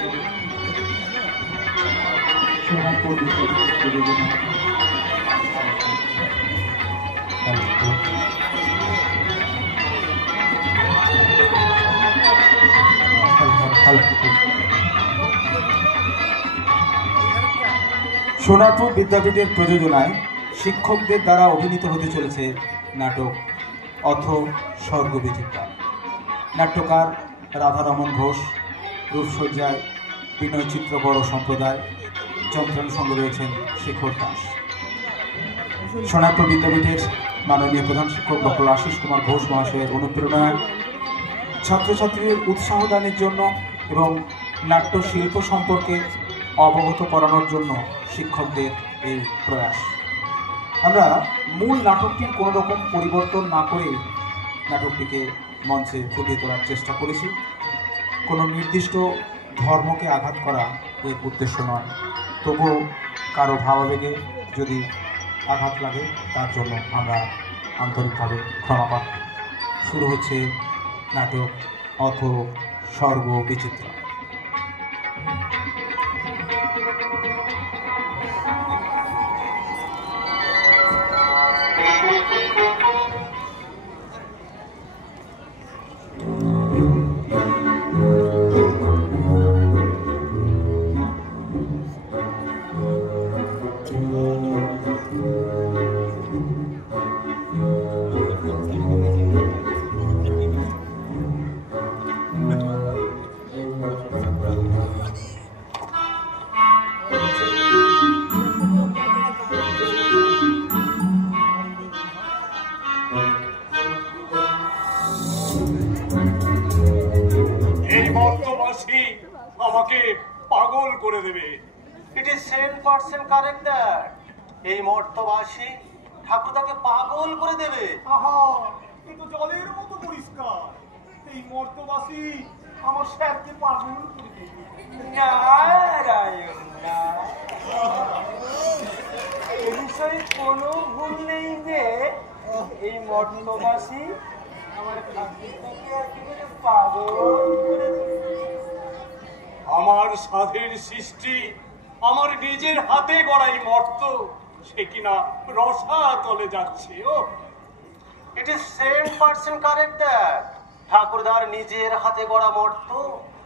সোনারপুর বিদ্যাপীঠের প্রযোজনায় শিক্ষকদের দ্বারা অভিনীত হতে চলেছে নাটক অথ স্বর্গবিচিত্রা। নাট্যকার রাধারমন ঘোষ, রূপসজ্জায় বিনয় চিত্র বড় সম্প্রদায়, যন্ত্রাংশ সঙ্গে রয়েছেন শেখর দাস। সোনারপুর বিদ্যাপীঠের মাননীয় প্রধান শিক্ষক ডক্টর আশিস কুমার ঘোষ মহাশয়ের অনুপ্রেরণায় ছাত্রছাত্রীদের উৎসাহ দানের জন্য এবং নাট্য শিল্প সম্পর্কে অবগত করানোর জন্য শিক্ষকদের এই প্রয়াস। আমরা মূল নাটকটির কোনো রকম পরিবর্তন না করে নাটকটিকে মঞ্চে ফুটিয়ে তোলার চেষ্টা করেছি। কোনো নির্দিষ্ট ধর্মকে আঘাত করা এর উদ্দেশ্য নয়, তবুও কারো ভাবাবেগে যদি আঘাত লাগে তার জন্য আমরা আন্তরিকভাবে ক্ষমা। শুরু হচ্ছে নাটক অথ স্বর্গবিচিত্রা। আমাকে পাগল করে দেবে। ইট ইজ 100% কারেক্ট দ্যাট এই মর্তবাসী ঠাকুরদাকে পাগল করে দেবে। আহা, কিন্তু জলের মতো পরিষ্কার এই মর্তবাসী আমার স্যারকে পাগল করে দেবে। নারায়ণ না, এই বিষয়ে কোনো ভুল নেই যে এই মর্তবাসী আমার ঠাকুরদাকে একেবারে পাগল করে দেবে। আমার সাধের সৃষ্টি, আমার নিজের হাতে গড়াই মর্ত, সে কিনা রসা তলে যাচ্ছে। ও ইট ইজ 100% কারেক্ট দ্যাট ঠাকুরদার নিজের হাতে গড়া মর্ত,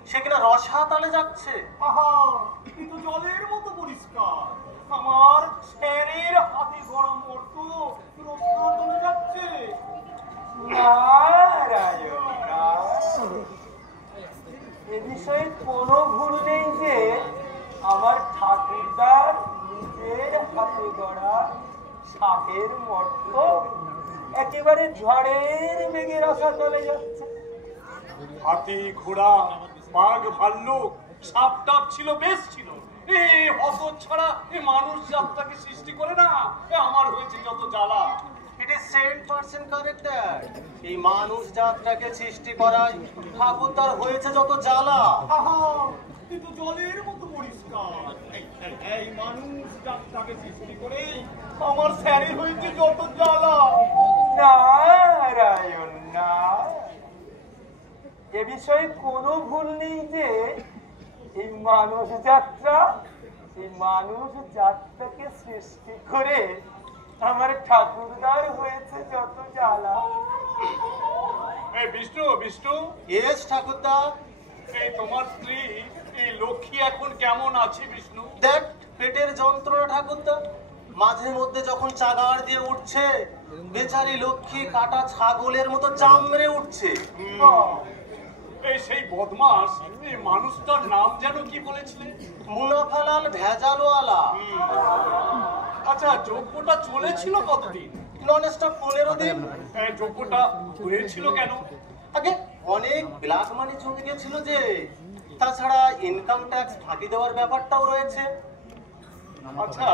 সে কিনা রসা তলে যাচ্ছে। আহা, কিন্তু জলের মতো পরিষ্কার আমার স্যারের হাতে গড়া মর্ত রসা তলে যাচ্ছে। নারায়ণ না, এ বিষয়ে কোনো ভুল নেই যে আমার ঠাকুরদার নিজের হাতে গড়া সাপের মর্ত একেবারে ঝড়ের বেগে রসা চলে যাচ্ছে। হাতি, ঘোড়া, বাঘ, ভাল্লুক, সাপ টাপ ছিল, বেশ ছিল। এ হত ছাড়া এ মানুষ জাতটাকে সৃষ্টি করে না, আমার হয়েছে যত জ্বালা। ইট ইজ 100% কারেক্ট দ্যাট এই মানুষ জাতটাকে সৃষ্টি করায় ঠাকুরদার হয়েছে যত জ্বালা। আহা, কিন্তু জলের মতো পরিষ্কার এই মানুষ জাতটাকে সৃষ্টি করে আমার স্যারে হয়েছে যত জ্বালা। নারায়ণ না, এ বিষয়ে কোনো ভুল নেই যে এই মানুষ যাত্রাকে সৃষ্টি করে আমার ঠাকুরদার হয়েছে যত জ্বালা। বিষ্ণু, বিষ্ণু। ইয়েস ঠাকুরদা। এই তোমার স্ত্রী এই লক্ষ্মী এখন কেমন আছে বিষ্ণু? দেখ পেটের যন্ত্রণা ঠাকুরদা, মাঝে মধ্যে যখন চাগাড় দিয়ে উঠছে বেচারি লক্ষ্মী কাটা ছাগলের মতো চামড়ে উঠছে। এই সেই বদমাস এই মানুষটার নাম যেন কি বলেছিলেন? মুনাফালাল ভেজালওয়ালা। আচ্ছা, যজ্ঞটা চলেছিল কতদিন? নন স্টপ 15 দিন। যজ্ঞটা হয়েছিল কেন? আগে অনেক ব্ল্যাক মানি জমে গেছিল যে, তাছাড়া ইনকাম ট্যাক্স ফাঁকি দেওয়ার ব্যাপারটাও রয়েছে। আচ্ছা,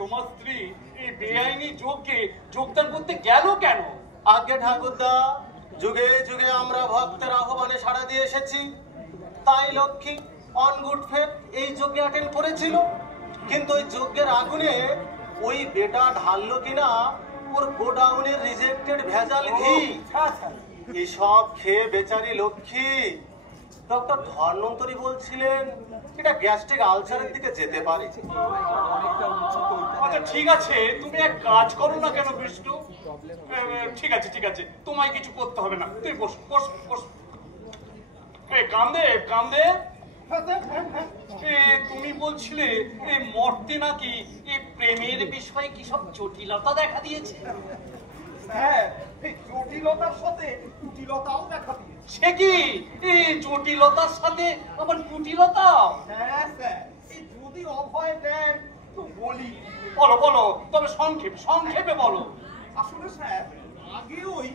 তোমার স্ত্রী এই বেআইনি যজ্ঞে যোগদান করতে গেল কেন? আগে ঠাকুরদা, যুগে যুগে আমরা ভক্তের আহ্বানে সাড়া দিয়ে এসেছি, তাই লক্ষ্মী অন গুড ফেথ এই যজ্ঞে অ্যাটেন্ড করেছিল। কিন্তু ওই যজ্ঞের আগুনে ওই বেটা ঢাললো কিনা ওর গোডাউনের রিজেক্টেড ভেজাল ঘি। এসব খেয়ে বেচারি লক্ষ্মী ডক্টর ধন্বন্তরী বলছিলেন এটা গ্যাস্ট্রিক আলসারের দিকে যেতে পারে। আচ্ছা ঠিক আছে, তুমি এক কাজ করো না কেন বিষ্ণু? ঠিক আছে ঠিক আছে, তোমায় কিছু করতে হবে না, তুই বস বস বস। কামদেব কামদেব, তুমি বলছিলে এই মর্তে নাকি এই প্রেমের বিষয়ে কি সব জটিলতা দেখা দিয়েছে? হ্যাঁ, এই জটিলতার সাথে কুটিলতাও দেখা দিয়েছে। সে কি এই জটিলতার সাথে আবার কুটিলতা? হ্যাঁ স্যার, এই যদি অভয় দেন তো বলি। বলো বলো, তবে সংক্ষেপে বলো। আসলে স্যার, আগে ওই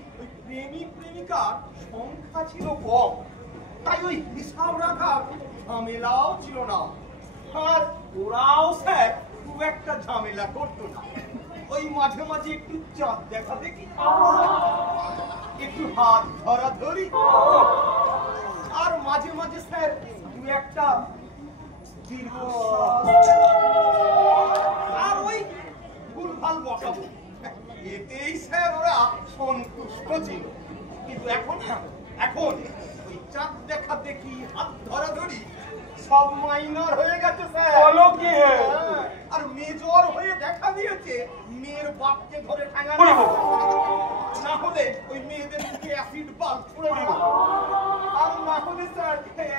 প্রেমিক প্রেমিকার সংখ্যা ছিল কম, তাই ওই হিসাব রাখার ঝামেলাও ছিল না। আর ওরাও স্যার খুব একটা ঝামেলা করতো না। ওই মাঝে মাঝে একটু চাঁদ দেখা দেখি, একটু হাত ধরা ধরি, আর মাঝে মাঝে স্যার দু একটা দীর্ঘশ্বাস, আর ওই ভুলভাল বসাবো, এতেই স্যার ওরা সন্তুষ্ট ছিল। কিন্তু এখন ওই চাঁদ দেখা দেখি, হাত ধরা ধরি সব মাইনর হয়ে গেছে স্যার। বলো কি? হ্যাঁ, আর মেজর হয়ে দেখা দিয়েছে মেয়ের বাপকে ধরে ঠাঙানো, না হলে ওই মেয়েদের দিকে অ্যাসিড বাল্ব ছুড়ে দেবো, আর না হলে স্যার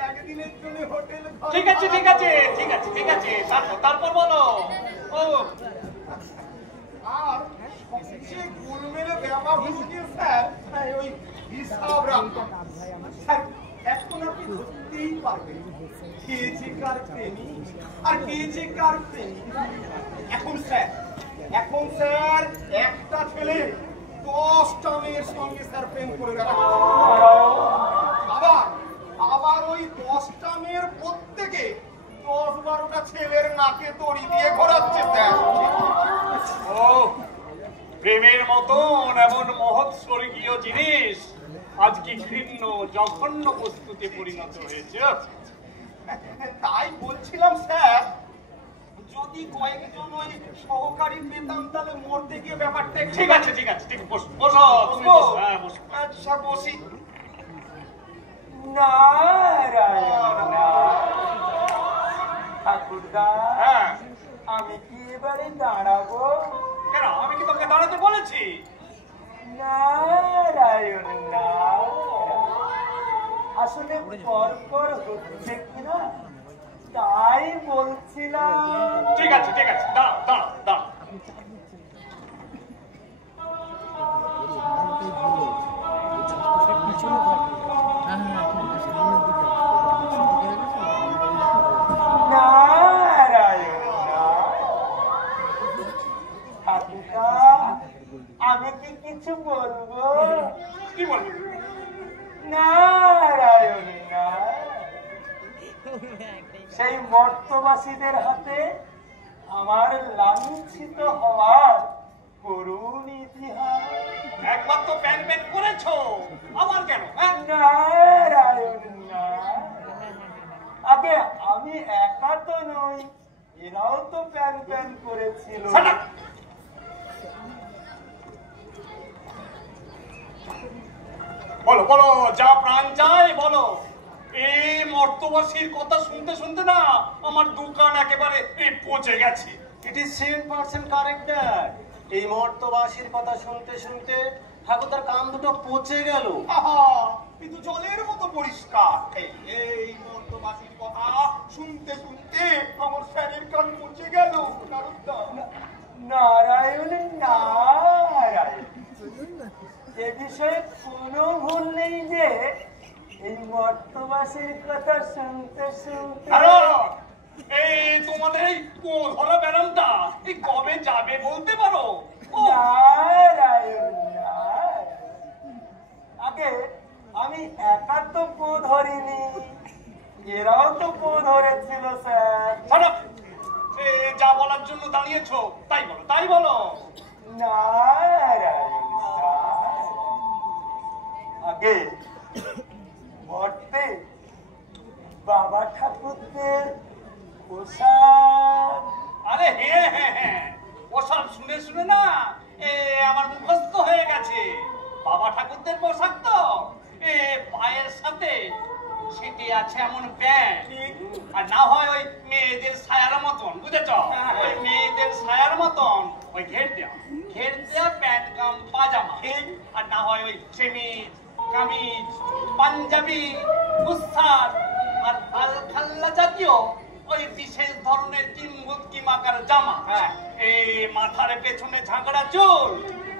একদিনের জন্য হোটেল। ঠিক আছে ঠিক আছে ঠিক আছে ঠিক আছে, তারপর বলো। ও আর সবচেয়ে গোলমেলে ব্যাপার হচ্ছে কি স্যার, ওই হিসাব রাখা। স্যার এখন আপনি ধরতেই পারবেন কে যে কার প্রেমিক আর কে যে কার প্রেমিক। এখন স্যার একটা ছেলে 10টা মেয়ের সঙ্গে স্যার প্রেম করে বেড়াচ্ছে। আবার ওই 10টা মেয়ের প্রত্যেকে 10-12টা ছেলের নাকে দড়ি দিয়ে ঘোরাচ্ছে স্যার। ও, প্রেমের মতন এমন মহৎ স্বর্গীয় জিনিস আজ কি ঘৃণ্য জঘন্য বস্তুতে পরিণত হয়েছে। তাই বলছিলাম স্যার, যদি কয়েকজন ওই সহকারী পেতাম তাহলে মরতে গিয়ে ব্যাপারটা ঠিক আছে ঠিক আছে, ঠিক বসো বসো তুমি বসো। হ্যাঁ বসো। আচ্ছা বসি। ঠাকুরদা, হ্যাঁ আমি কি এবারে দাঁড়াবো? কেন, আমি কি তোমাকে দাঁড়াতে বলেছি? নারায়ণ নারায়ণ, আসলে পরপর হচ্ছে কিনা তাই বলছিলাম। ঠিক আছে দাঁড়াও দাঁড়াও দাঁড়াও। নারায়ণ ঠাকুরদা, আমি কি কিছু বলবো? কি বলবো? নারায়ণ সেই মর্তবাসীদের হাতে আমার লাঞ্ছিত হওয়ার করুণ ইতিহাস। একবার তো প্যান প্যান করেছো, আবার কেন? হ্যাঁ নারায়ণ আগে আমি একা তো নই, এরাও তো প্যান প্যান করেছিল। বলো বলো, যা প্রাণ চায় বলো। এই মর্তবাসীর কথা শুনতে শুনতে না আমার দোকান একেবারে পচে গেছে। It is 100% correct that. এই মর্তবাসীর কথা শুনতে শুনতে ঠাকুরদার কান দুটো পচে গেল। আহা, কিন্তু জলের মতো পরিষ্কার। এই মর্তবাসীর কথা শুনতে শুনতে আমার স্যারের কান পচে গেল। নারায়ণ নারায়ণ, এ বিষয়ে কোনো ভুল নেই যে এই মর্তবাসীর কথা শুনতে শুনতে। এই তোমাদের এই ধরা ব্যারামটা এই কবে যাবে বলতে পারো? নারায়ণ আগে আমি একা তো পো ধরিনি, এরাও তো পো ধরেছিল স্যার। যা বলার জন্য দাঁড়িয়েছো তাই বলো। নারায়ণ আগে মর্তে বাবা ঠাকুরদের পোশাক। আরে হ্যাঁ, ওসব শুনে শুনে না আমার মুখস্থ হয়ে গেছে। বাবা ঠাকুরদের পোশাক তো পায়ের সাথে সেটি আছে আর না হয় ওই মেয়েদের ছায়ার মতন, বুঝেছ? ওই মেয়েদের ছায়ার মতন ওই ঘের দেয়া প্যান্ট কাম পাজামা, আর না হয় ওই সেমিজ কামিজ পাঞ্জাবি কুস্তার আর আলখাল্লা জাতীয় ওই বিশেষ ধরনের কিমাকার জামা, এই মাথার পেছনে ঝাঁকড়া চুল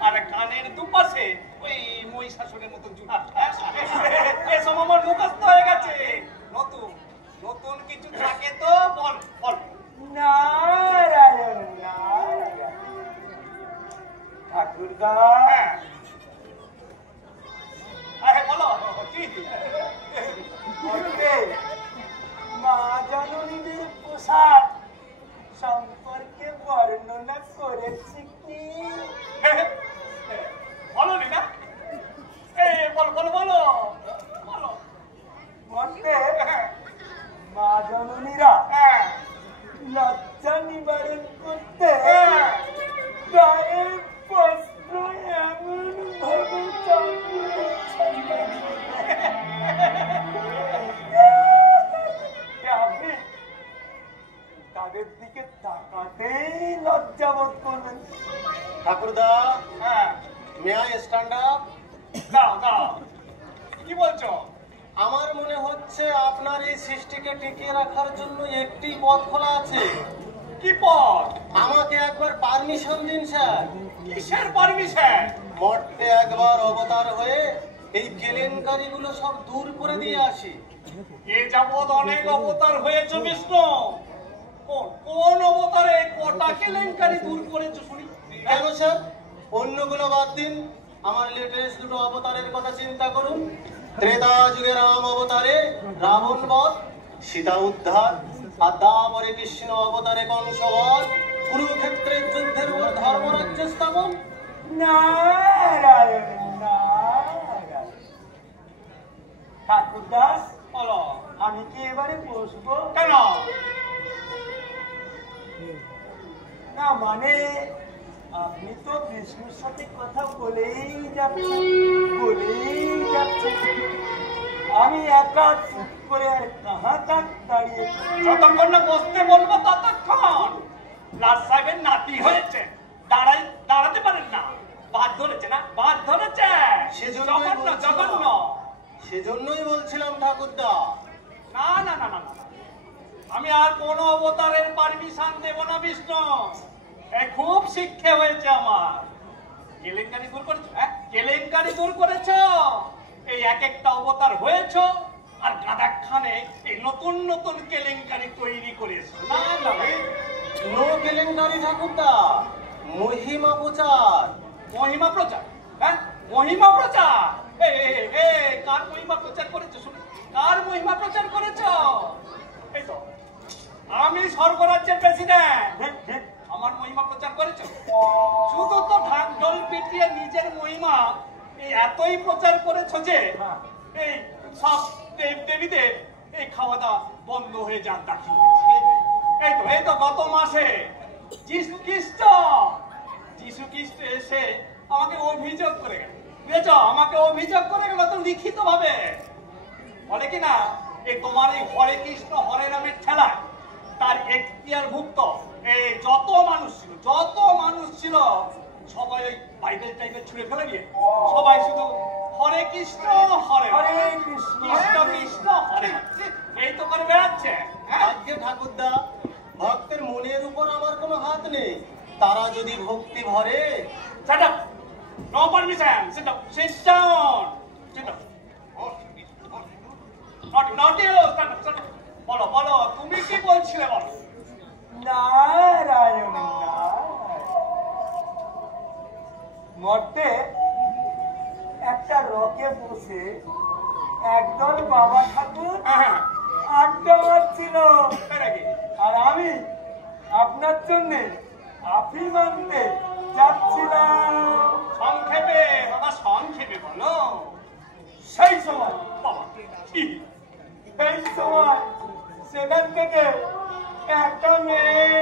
আর কানের দুপাশে ওই মহিষাসুরের মতন চুল। এসব আমার মুখস্থ হয়ে গেছে। নতুন নতুন কিছু থাকে তো বল বল। নারায়ণ নারায়ণ। ঠাকুরদা, আরে বলো কি? মা জননীদের পোশাক সম্পর্কে বর্ণনা করেছি কি? বলো না, বলো বলো বলো বলো। মতে মা জননীরা লজ্জা নিবারণ করতে গায়ের বস্ত্র এমন ভাবে চাপিয়েছেন আপনি তাদের দিকে তাকাতেই লজ্জাবোধ করবেন। ঠাকুরদা, মে আই স্ট্যান্ড আপ? দাও দাও, কি বলছো? আমার মনে হচ্ছে আপনার এই সৃষ্টিকে টিকিয়ে রাখার জন্য একটি পথ খোলা আছে। কি পথ? আমাকে একবার পারমিশন দিন স্যার। কিসের পারমিশন? মর্তে একবার অবতার হয়ে এই কেলেঙ্কারিগুলো সব দূর করে দিয়ে আসি। এ যাবৎ অনেক অবতার হয়েছে বিষ্ণু, কোন অবতারে কটা কেলেঙ্কারি দূর করেছো শুনি? কেন স্যার? অন্যগুলো বাদ দিন, আমার লেটেস্ট দুটো অবতারের কথা চিন্তা করুন। ত্রেতা যুগে রাম অবতারে রাবণ বধ, সীতা উদ্ধার, আর দাপরে কৃষ্ণ অবতারে কংসবধ, কুরুক্ষেত্রের যুদ্ধের উপর ধর্মরাজ্য স্থাপন। নারায়ণ নারায়ণ। ঠাকুরদাস, বলো। আমি কি এবারে বসবো? কেন? না মানে আপনি তো বিষ্ণুর সাথে কথা বলেই যাচ্ছেন। আমি একা চুপ করে আর কাহা তাক দাঁড়িয়ে যতক্ষণ না বসতে বলবো ততক্ষণ। লাট সাহেবের নাতি হয়েছে, দাঁড়াতে পারেন না। বাদ ধরেছে না, বাদ ধরেছে। জঘন্য। সেজন্যই বলছিলাম ঠাকুরদা। না না না না না, আমি আর কোন অবতারের পারমিশন দেব না বিষ্ণু। খুব শিক্ষা হয়েছে আমার। কেলেঙ্কারি দূর করেছো, কেলেঙ্কারি দূর করেছো। এই এক একটা অবতার হয়েছো আর গাদাখানে এই নতুন নতুন কেলেঙ্কারি তৈরি করেছো। না না নো কেলেঙ্কারি ঠাকুরদা, মহিমা প্রচার। মহিমা প্রচার? মহিমা প্রচার? কার মহিমা প্রচার করেছো শুনে? কার মহিমা প্রচার করেছো? এই তো আমি স্বর্গরাজ্যের প্রেসিডেন্ট, আমার মহিমা প্রচার করেছো? শুধু তো ঢাক ঢোল পিটিয়ে নিজের মহিমা এই এতই প্রচার করেছো যে এই সব দেব দেবীদের এই খাওয়া দাওয়া বন্ধ হয়ে যান দাখি। এই তো গত মাসে যিশু খ্রিস্ট এসে আমাকে অভিযোগ করে গেল, বুঝেছ? আমাকে অভিযোগ করে গেল তো লিখিত ভাবে। বলে কিনা এই তোমার এই হরে কৃষ্ণ হরে রামের খেলায় তার এখতিয়ারভুক্ত এই যত মানুষ ছিল সবাই ওই বাইবেল টাইপের ছুঁড়ে ফেলে দিয়ে সবাই শুধু হরে কৃষ্ণ হরে কৃষ্ণ কৃষ্ণ হরে এই তো করে বেড়াচ্ছে। আজকে ঠাকুরদা, ভক্তের মনের উপর আমার কোনো হাত নেই। তারা যদি ভক্তি ভরে। Shut up! No permission! Sit down! Sit down! Sit down! Not you! Stand up! Stand up! বলো তুমি কি বলছিলে বলো? নারায়ণ নারায়ণ। মর্তে একটা রকে বসে একদল বাবা ঠাকুর আড্ডা মারছিল, আর আমি আপনার জন্য আফিম আনতে যাচ্ছিলাম। সংক্ষেপে বলো। সেই সময় সেখান থেকে একটা মেয়ে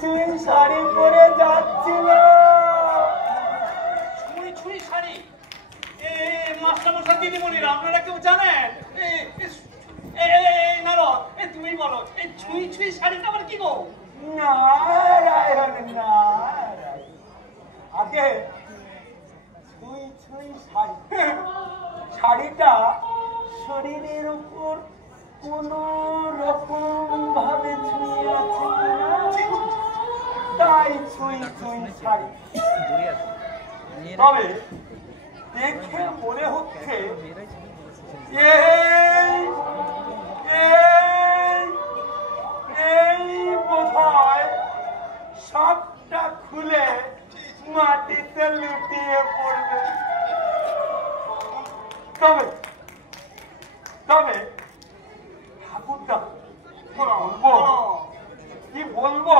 ছুঁই শাড়ি পরে যাচ্ছিল। আপনারা কেউ জানেন? এই নারদ, তুমি বলো, এই ছুঁই ছুঁই শাড়িটা আবার কি গো? নারায়ণ নারায়ণ। আগে ছুঁই ছুঁই শাড়ি, শাড়িটা শরীরের উপর কোন রকম ভাবে ছুঁয়ে আছে কিনা, তাই ছুঁই ছুঁই শাড়ি। তবে দেখে মনে হচ্ছে এই বোধহয় সবটা খুলে মাটিতে লুটিয়ে পড়বে। তবে তবে ঠাকুরদা বলবো, কি বলবো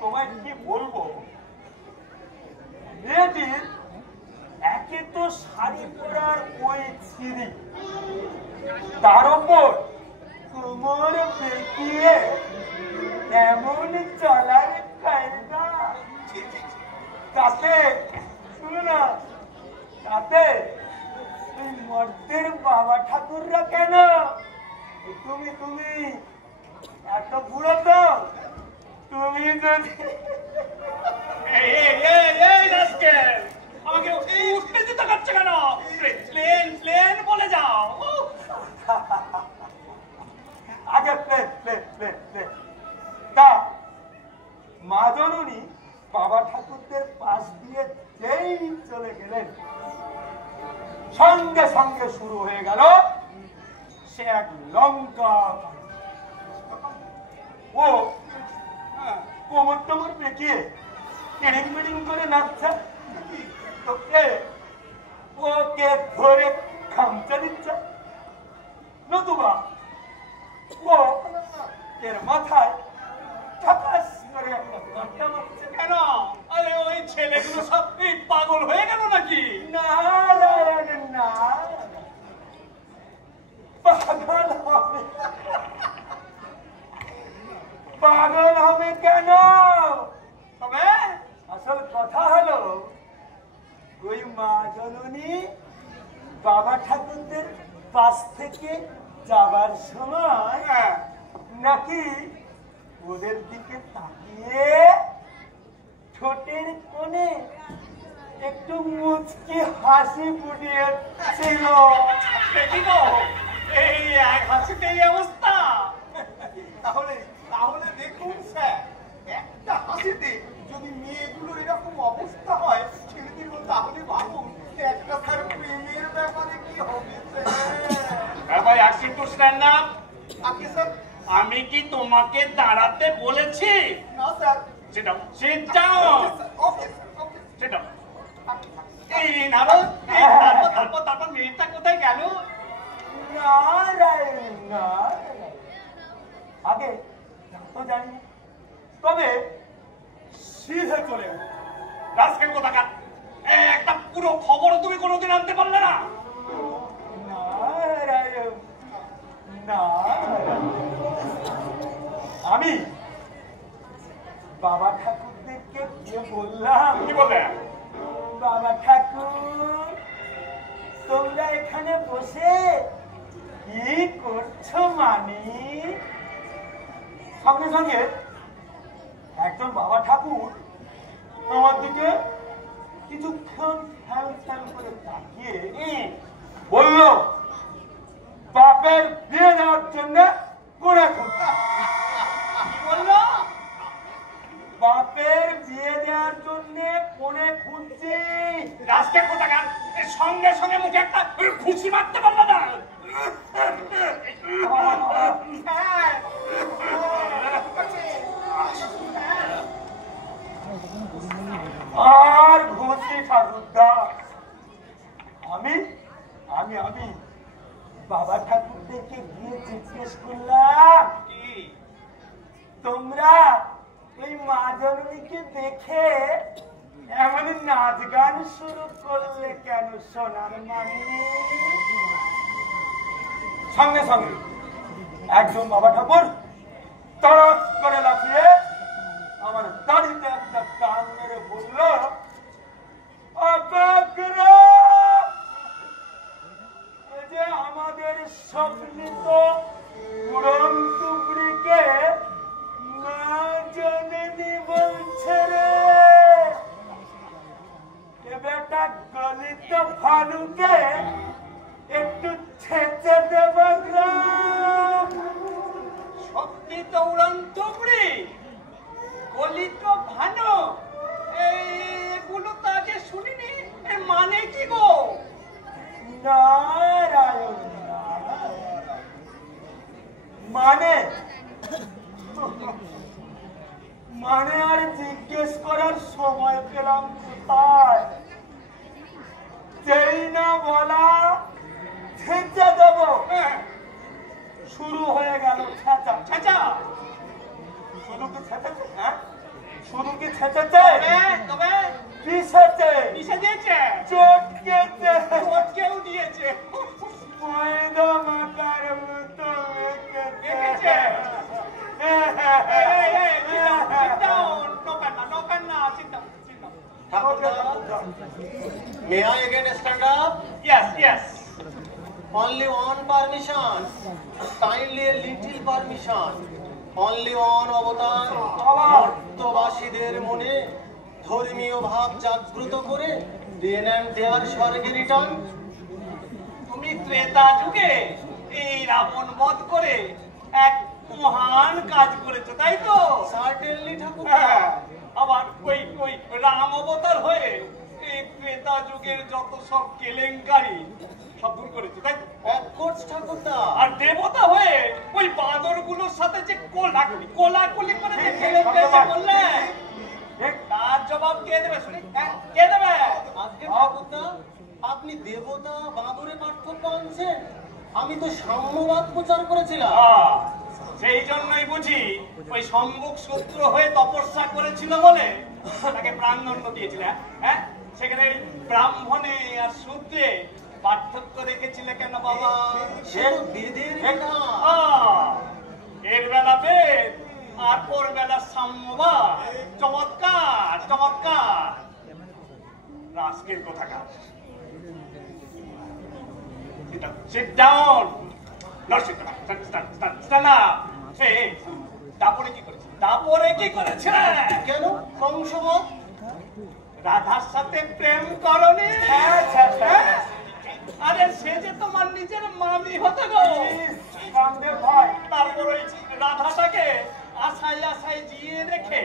তোমায়, কি বলবো, মেয়েটির একে তো শাড়ি পরার ওই ছিঁড়ি, তার উপর কোমর বেঁকিয়ে এমন চলার কায়দা, তাতে শুনো না, তাতে ওই মর্তের বাবা ঠাকুররা কেন, তুমি তুমি এত বুড়ো তো, তুমি যদি আমাকে উঠতে দিতে পারছে কেন? প্লেন প্লেন বলে যাও। আগে প্লেন প্লেন প্লেন প্লেন। তা মা জননী বাবা ঠাকুরদের পাশ দিয়ে যেই চলে গেলেন, সঙ্গে সঙ্গে শুরু হয়ে গেল সে এক লঙ্কা। ও কোমর টোমর পেঁকিয়ে কেড়িং মেড়িং করে নাচছে, তোকে ওকে ধরে খামচা দিচ্ছে, নতুবা ও এর মাথায় ঠাকাস করে একটা ঘন্টা মারছে। কেন? আরে ওই ছেলেগুলো সব পাগল হয়ে গেল নাকি? নারায়ণ না, পাগল হবে, পাগল হবে কেন? তবে আসল কথা হলো ওই মা জননী বাবা ঠাকুরদের পাশ থেকে যাবার সময় নাকি ওদের দিকে তাকিয়ে ঠোঁটের কোণে একটু মুচকি হাসি ফুটিয়েছিল। দেখি গো, এই এক হাসিতে এই অবস্থা। তাহলে তাহলে দেখুন স্যার, একটা হাসিতে যদি মেয়েগুলোর এরকম অবস্থা হয়, ছেলেদের তাহলে ভাবুন একটা স্যার প্রেমের ব্যাপারে কি হবে স্যার। ভাই একটু স্ট্যান্ড আপ। আগে স্যার, আমি কি তোমাকে দাঁড়াতে বলেছি? না স্যার। সেটাও সেটাও ওকে স্যার, ওকে সেটাও। এই নারদ, তারপর মেয়েটা কোথায় গেল? নারায়ণ নারায়ণ। আগে তো জানি, তবে সিধে চলে গেল। রাজকেল কোথাকার, একটা পুরো খবরও তুমি কোনোদিন আনতে পারলে না। নারায়ণ নারায়ণ। আমি বাবা ঠাকুরদেরকে গিয়ে বললাম, কি বললে? বাবা ঠাকুর, তোমরা এখানে বসে কি করছো? মানে সঙ্গে সঙ্গে একজন বাবা ঠাকুর আমার দিকে কিছুক্ষণ খেয়াল খেয়াল করে তাকিয়ে বলল, বাপের বিয়ে দেওয়ার জন্য করে খুঁজছে। কি বললো? বাপের বিয়ে দেওয়ার জন্য কোণে খুঁজছি। রাজকেল কোথাকার, সঙ্গে সঙ্গে মুখে একটা খুশি মারতে পারলো না। আর ঘুষি ঠাকুরদা, আমি আমি আমি বাবা ঠাকুরদেরকে গিয়ে জিজ্ঞেস করলাম, কি? তোমরা ওই মা জননীকে দেখে এমন নাচ গান শুরু করলে কেন সোনার মানি? সঙ্গে সঙ্গে একজন বাবা ঠাকুর তরক করে লাফিয়ে আমার দাড়িতে একটা টান মেরে বলল, যে আমাদের বেটা গলিত ভানুকে একটু ছেঁচে দেব গ্রাম। সত্যি তো উড়ান তুবড়ি, গলিত ভানু, এইগুলো তো আগে শুনিনি। এর মানে কি গো? নারায়ণ মানে মানে আর জিজ্ঞেস করার সময় পেলাম কোথায়? যেই না বলা ছেঁচে দেব, শুরু হয়ে গেল ছেঁচা। ছেঁচা শুধু কি ছেঁচেছে? হ্যাঁ, শুধু কি ছেঁচেছে? তবে পিষেছে, মিশে দিয়েছে, চটকেছে, চটকেও দিয়েছে, ময়দা মাখার মতো মেখেছে। May I again stand up? Yes, yes. Only one permission. Kindly a little permission. Only one অবতার মর্তবাসীদের মনে ধর্মীয় ভাব জাগ্রত করে দেন এন্ড দেয়ার স্বর্গে রিটার্ন। তুমি ত্রেতা যুগে এই রাবণ বধ করে এক মহান কাজ করেছো, তাই তো? সার্টেনলি ঠাকুর। হ্যাঁ, আবার ওই ওই রাম অবতার হয়ে এই ত্রেতা যুগের যত সব কেলেঙ্কারি সব দূর করেছে, তাই তো? অফকোর্স ঠাকুরদা। আর দেবতা হয়ে ওই বাঁদরগুলোর সাথে যে কোলাকুলি করে যে কেলেঙ্কারি করলে, তার জবাব কে দেবে শুনি? হ্যাঁ, কে দেবে? আজকে ঠাকুরদা আপনি দেবতা বাঁদরে পার্থক্য আনছেন? আমি তো সাম্যবাদ প্রচার করেছিলাম। সেই জন্যই বুঝি ওই সম্মুখ শত্রু হয়ে তপস্যা করেছিল বলে তাকে প্রাণদণ্ড দিয়েছিল। হ্যাঁ, সেখানে ওই ব্রাহ্মণে আর শূদ্রে পার্থক্য রেখেছিলে কেন বাবা? সে তো বেদের বিধান। এর বেলা বেদ আর ওর বেলা সাম্যবাদ। চমৎকার চমৎকার। রাস্কেল কোথাকার। Sit down. No, sit down. Stand up. Hey, তারপরে কি করেছে? তারপরে কি করেছে? কেন কংসবধ? রাধার সাথে প্রেম করনি? আরে সে যে তোমার নিজের মামি হতে গো। ভাই, তারপর ওই রাধাটাকে আশায় আশায় জিয়ে রেখে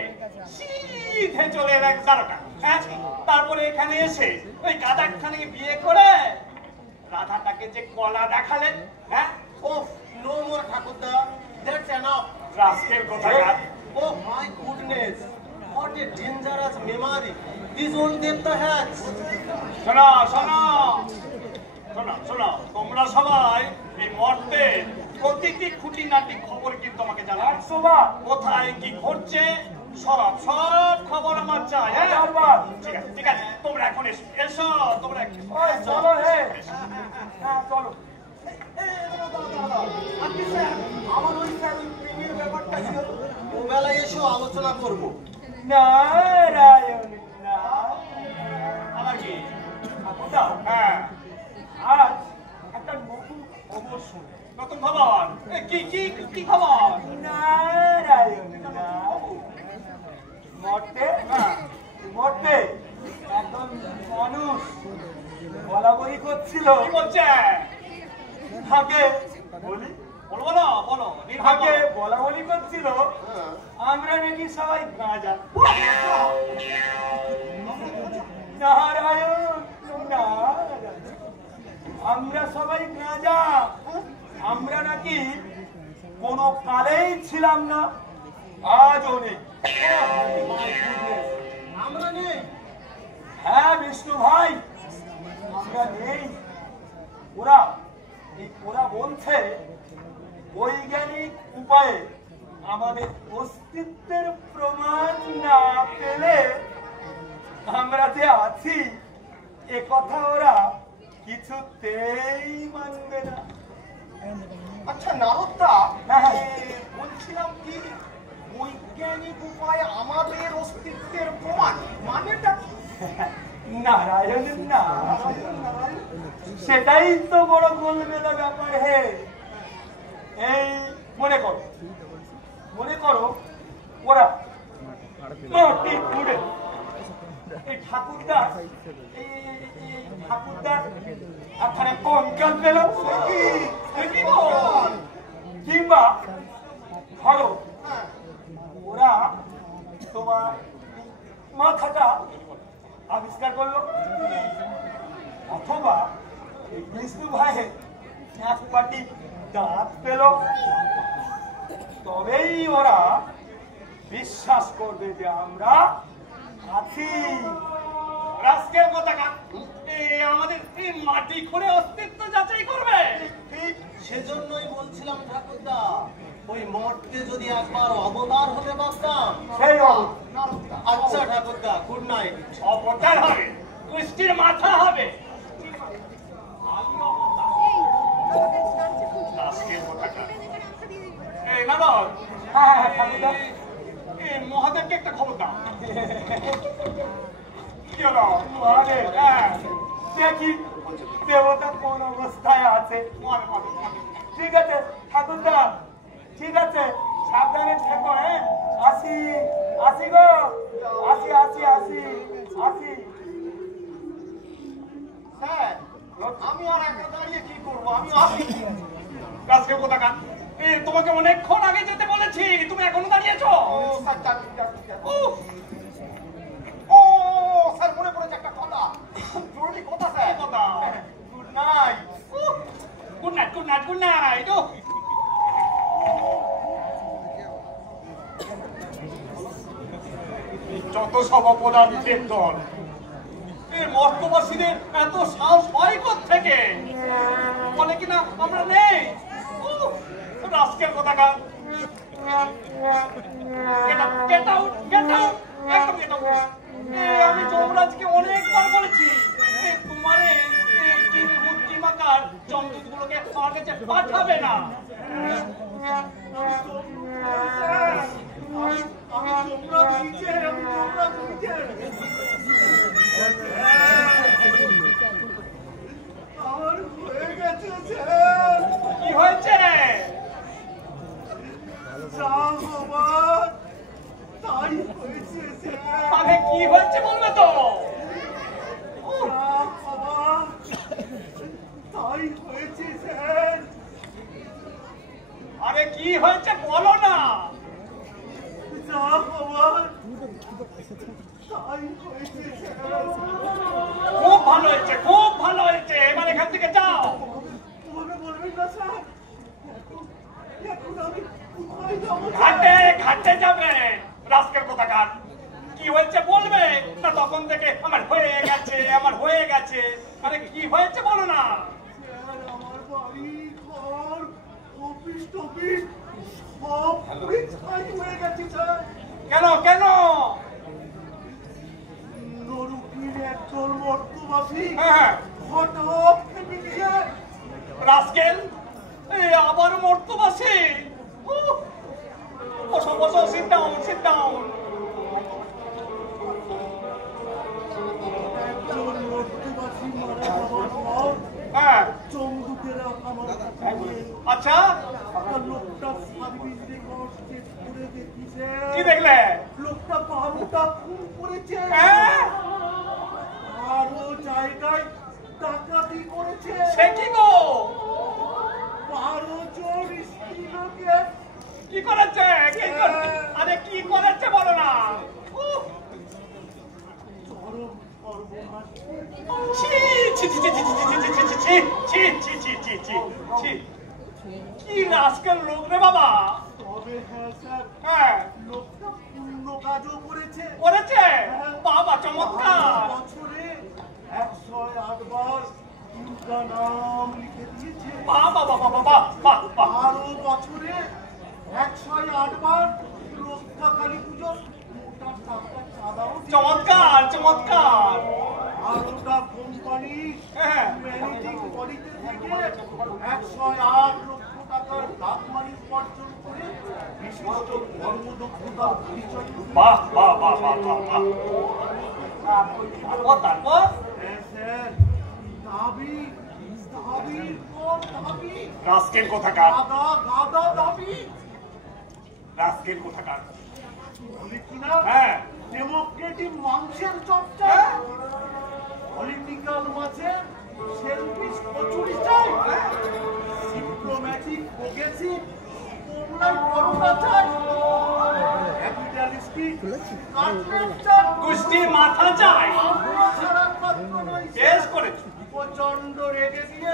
সিধে চলে এলেন দ্বারকা। হ্যাঁ, তারপরে এখানে এসে ওই গাদাখানে বিয়ে করে রাধাটাকে যে কলা দেখালেন। হ্যাঁ, ওহ, নো মোর ঠাকুরদা, দ্যাটস এনাফ। রাস্কেল কোথাকার। Oh my goodness, what a dangerous memory this old Devta has. শোনো শোনো শোনো শোনো, তোমরা সবাই এই মর্তের প্রতিটি খুঁটিনাটি খবর কিন্তু আমাকে জানাবে। কোথায় কি ঘটছে সব সব খবর আমার চাই। ঠিক আছে ঠিক আছে, তোমরা এখন এসো এসো, তোমরা চলো। হ্যাঁ, চলো। আমার ওই স্যার ওই প্রেমের ব্যাপারটা কি হলো? ওবেলায় এসো আলোচনা করব। নারায়ণ আবার কি? ঠাকুরদা, হ্যাঁ, আজ একটা নতুন খবর শুনে। নতুন খবর? কি কি কি খবর? নারায়ণ মর্তে একজন মানুষ বলা বলি করছিল। কি বলছে? থাকে বলি, বলবো না, বলো। থাকে বলা বলি করছিল আমরা নাকি সবাই গাঁজা। নারায়ণ নারায়ণ, আমরা সবাই গাঁজা। আমরা নাকি কোনো কালেই ছিলাম না, আজও নেই। আমরা নেই? হ্যাঁ বিষ্ণু ভাই, আমরা নেই। ওরা বলছে বৈজ্ঞানিক উপায়ে আমাদের অস্তিত্বের প্রমাণ না পেলে আমরা যে আছি এ কথা ওরা কিছুতেই মানবে না। আচ্ছা নারদদা, হ্যাঁ, বলছিলাম কি বৈজ্ঞানিক উপায়ে আমাদের অস্তিত্বের প্রমাণ মানেটা কি? নারায়ণ নারায়ণ নারায়ণ, সেটাই তো বড় গোলমেলা ব্যাপার। হে, এই মনে করো ওরা মাটি খুঁড়ে এই ঠাকুরদার একখানে কঙ্কাল পেল কিংবা ধরো ওরা তোমার মাথাটা আবিষ্কার করলো, অথবা এই বিষ্ণু ভাইয়ের এক পাটি দাঁত পেল, তবেই ওরা বিশ্বাস করবে যে আমরা আছি। রাস্কেল কোথাকার আমাদের এই মাটি খুঁড়ে অস্তিত্ব যাচাই করবে। ঠিক সেজন্যই বলছিলাম ঠাকুরদা, ওই মর্তে যদি একবার অবতার হতে পারতাম। সেই আচ্ছা ঠাকুরদা, গুড নাইট। অবতার হবে, কুষ্টির মাথা হবে। রাস্কেল কোথাকার এই নাদর, এই মহাদেবকে একটা খবর দাও। কি হলো মহাদেব? দেখি দেবতা কোন অবস্থায় আছে। ঠিক আছে ঠাকুরদা, ঠিক আছে, সাবধানে থেকো। হ্যাঁ, আসি আসি গো, আসি আসি আসি আসি। স্যার, আমি আর একা দাঁড়িয়ে কি করবো, আমি আসি। রাস্কেল কোথাকার তোমাকে অনেকক্ষণ আগে যেতে বলেছি, তুমি এখনো দাঁড়িয়েছো? স্যার, যাচ্ছি, যাচ্ছি, যাচ্ছি। উফ, ও স্যার, মনে পড়েছে একটা কথা, জরুরি কথা স্যার। কথা। Good night. Good night, good night, good night. যত সব অপরাধীদের দল, এই মর্তবাসীদের এত সাহস হয় থেকে বলে কিনা আমরা নেই। রাস্কেল কোথাকার আমি যমরাজকে অনেকবার বলেছি তোমার চমচুত গুলোকে আমার কাছে পাঠাবে না। কি হয়েছে? তাহলে কি হয়েছে বলবে তো? আরে কি হয়েছে বলো না। খুব ভালো হয়েছে, খুব ভালো হয়েছে, এবার এখান থেকে যাও। ঘাটে ঘাটে যাবে। রাস্কেল কোথাকার কি হয়েছে বলবে না, তখন থেকে আমার হয়ে গেছে, আমার হয়ে গেছে। আরে কি হয়েছে বলো না। আমার বাড়ি ঘর অফিস টফিস সব হয়ে গেছে স্যার। কেন কেন? নরুকির একজন মর্তবাসী হ্যাঁ, হঠাৎ খেপে গিয়ে রাস্কেল আবার মর্তবাসী। বসো বসো, সিট ডাউন, সিট ডাউন। একজন মর্তবাসী মারা যাওয়ার পর হ্যাঁ, চমদুকেরা আমার আচ্ছা, লোকটা সার্ভিস রেকর্ড চেক করে দেখিছে। কি দেখলে? লোকটা 12টা খুন করেছে, হ্যাঁ, আরো জায়গায় ডাকাতি করেছে। সে কি গো? 12 জন স্ত্রীলোকে কি করেছে? আরে কি করেছে বলো না। চরম সর্বনাশ। ছি ছি ছি ছি ছি ছি ছি ছি ছি ছি ছি ছি ছি। কি রাস্কেল লোক রে বাবা। তবে হ্যাঁ স্যার, হ্যাঁ, লোকটা পূর্ণ কাজও করেছে। করেছে? বাবা চমৎকার। বছরে 108 বার দুর্গা নাম লিখে দিয়েছে। বাবা বাবা বাবা বাহ বাহ। আরো বছরে 108 বার রক্ষা কালী পুজো মোটা টাকা চাঁদাও দিয়েছে। চমৎকার চমৎকার। আরোটা কোম্পানি হ্যাঁ, ম্যানেজিং বডিতে থেকে 108 লক্ষ টাকার ব্ল্যাক মানি উপার্জন করে বিশিষ্ট কর্মদক্ষতার পরিচয় দিয়েছে। বাহ বাহ বাহ বাহ বাহ বাহ। তারপর তারপর হ্যাঁ স্যার, দাবি দাবির পর দাবি, রাস্কেল কোথাকার, গাদা গাদা দাবি। রাস্কেল কোথাকার। বলি কিনা হ্যাঁ, ডেমোক্রেটিক মাংসের চর্চা, পলিটিক্যাল মাছের সেলফিশ কচুরি চাই, ডিপ্লোম্যাটিক প্রোগ্রেসিভ মোগলাই পরোটা চাই, ক্যাপিটালিস্টিক কাটলেট চাই, কুষ্টির মাথা চাই। আমরা ছাড়ার মাত্র নয়। বেশ করেছো। প্রচন্ড রেগে দিয়ে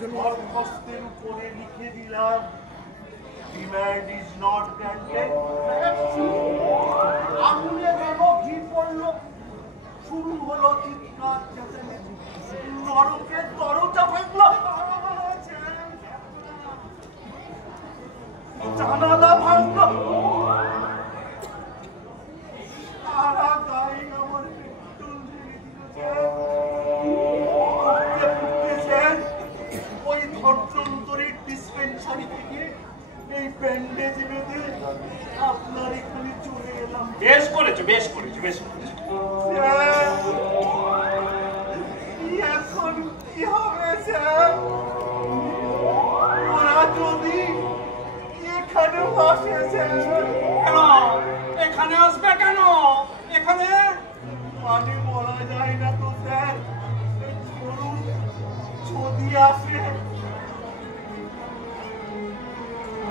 দরখাস্তের উপরে লিখে দিলাম, ডিমান্ড ইজ নট গ্রান্টেড। আগুনে গেল, ঘি পড়ল, শুরু হলো চিৎকার চেঁচামেচি, নরকের দরজা ভাঙল, জানালা ভাঙল, সারা গায়ে আমার পেট্রোল ঢেলে দিয়েছে। ওই ধর্ষণকারীর ডিসপেন্সারি থেকে এই ব্যান্ডেজ বেঁধে আপনার এখানে চলে এলাম। বেশ করেছো, বেশ করেছো, বেশ করেছো। এখন কি হবে স্যার? ওরা যদি এখানে আসে স্যার? কেন এখানে আসবে? কেন এখানে? মানে বলা যায় না তো স্যার। ধরুন যদি আসে,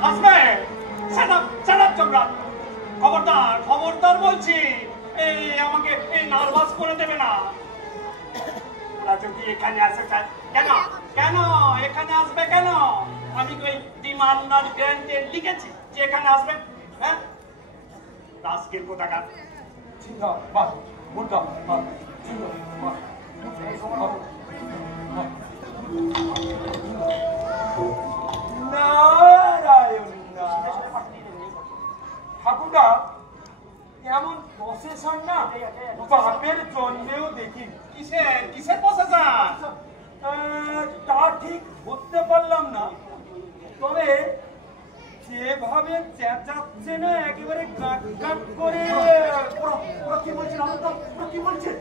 আসবে। সেটা তোমরা খবরদার, খবরদার বলছি। এই আমাকে এই নার্ভাস করে দেবে না। ওরা যদি এখানে আসে, কেন কেন এখানে আসবে? কেন আমি ওই ডিমান্ড নট গ্রান্টেড লিখেছি যে এখানে আসবে? হ্যাঁ, রাস্কেল কোথাকার। ঠাকুরদা এমন প্রসেসর না বাপের জন্মেও দেখি। কিসের কিসের প্রসেসর? তা ঠিক ধরতে পারলাম না, তবে যেভাবে চেঁচাচ্ছে না একেবারে গাট গাট করে। ওরা কি বলছে? ওরা কি বলছে?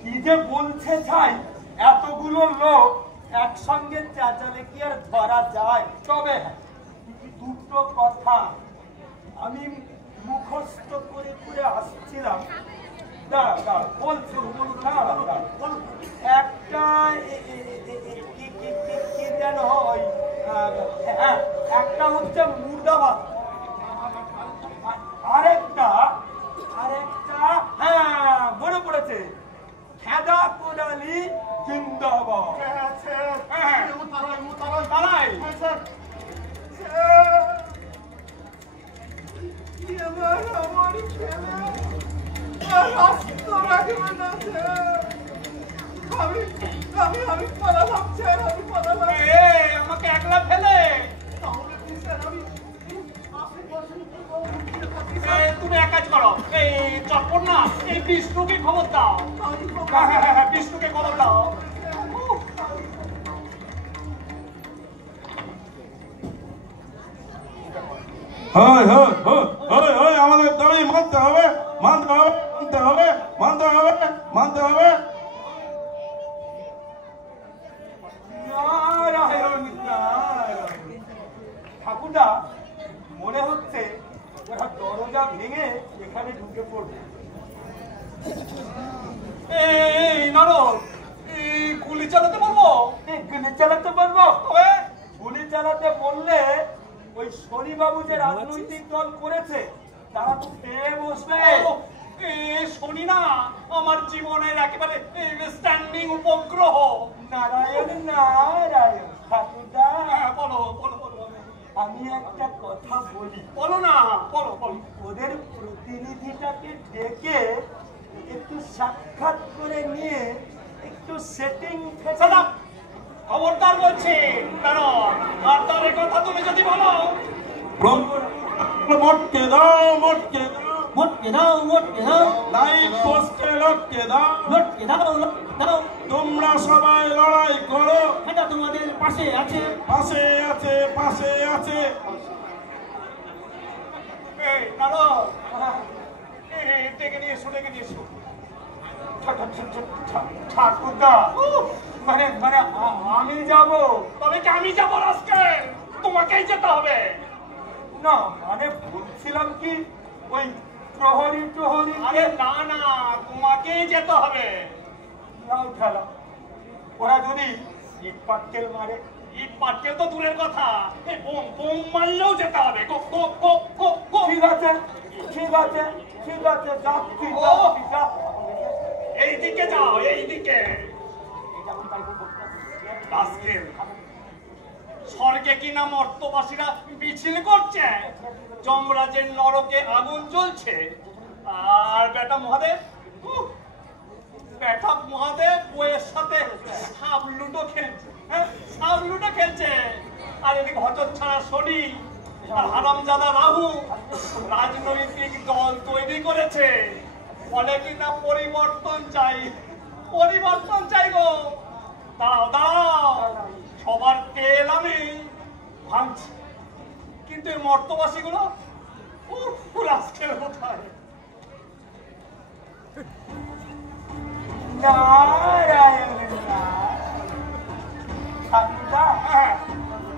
কি যে বলছে চাই, এতগুলো লোক একসঙ্গে চেঁচালে কি আর ধরা যায়? তবে দুটো কথা আমি মুখস্থ করে করে আসছিলাম। বলছি একটা কি যেন একটা হচ্ছে মুর্দাবাদ, আরেকটা হ্যাঁ মনে পড়েছে, খেদা কোদালি জিন্দাবাদ। তারাই আমার ছেলে রাস্ত রাখবে না স্যার। আমি পালালাম স্যার, আমি পালালাম। আমাকে একলা ফেলে তাহলে কি স্যার আমি আশেপাশে তুমি এক কাজ করো, এই চটপট না এই বিষ্ণুকে খবর দাও। বিষ্ণুকে খবর দাও। আমাদের দাবি মানতে হবে, মানতে হবে, মানতে হবে, মানতে হবে, মানতে হবে। ঠাকুরদা মনে হচ্ছে ওরা দরজা ভেঙে এখানে ঢুকে পড়বে। এই নারদ, এই গুলি চালাতে পারবো? গুলি চালাতে পারবো? গুলি চালাতে বললে ওই শনিবাবু যে রাজনৈতিক দল করেছে তারা তো পেয়ে বসবে। শনি না আমার জীবনের একেবারে স্ট্যান্ডিং উপগ্রহ। নারায়ণ নারায়ণ। ঠাকুরদা বলো বলো বলো। আমি একটা কথা বলি। বলো না, বলো বলো। ওদের প্রতিনিধিটাকে ডেকে একটু সাক্ষাৎ করে নিয়ে একটু সেটিং। খবরদার বলছি, কারণ আর তার কথা তুমি যদি বলো মোটকে দাও, মোটকে দাও, মোটকে দাও, মোটকে দাও, লাইট পোস্টে লটকে দাও, মোটকে দাও, দাও। তোমরা সবাই লড়াই করো, এটা তোমাদের পাশে আছে, পাশে আছে, পাশে আছে। ডেকে নিয়ে এসো, ডেকে নিয়ে এসো। ঠাকুরদা মানে মানে আমি যাব? তবে কি আমি যাবো? আজকে তোমাকেই যেতে হবে। না মানে বলছিলাম কি, ওই প্রহরী প্রহরী আরে না না, তোমাকেই যেতে হবে। নাও ঠেলা, ওরা যদি ইট পাটকেল মারে? ইট পাটকেল তো দূরের কথা, এই বোম বোম মারলেও যেতে হবে। গো গো গো গো গো। ঠিক আছে ঠিক আছে ঠিক আছে, যাচ্ছি ও। যাচ্ছি, যা। এইদিকে যাও, এইদিকে। রাস্কেল, স্বর্গে কিনা মর্তবাসীরা মিছিল করছে, যমরাজের নরকে আগুন জ্বলছে, আর বেটা মহাদেব বেটা মহাদেব বইয়ের সাথে সাপ লুডো খেলছে। হ্যাঁ, সাপ লুডো খেলছে। আর এদিকে হজর ছাড়া শনি আর হারামজাদা রাহু রাজনৈতিক দল তৈরি করেছে, ফলে কিনা পরিবর্তন চাই, পরিবর্তন চাই গো। দাঁড়াও দাঁড়াও, সবার তেল আমি ভাঙছি, কিন্তু এই মর্তবাসী গুলো রাজকের কোথায়? নারায়ণ ঠাকুরদা, হ্যাঁ,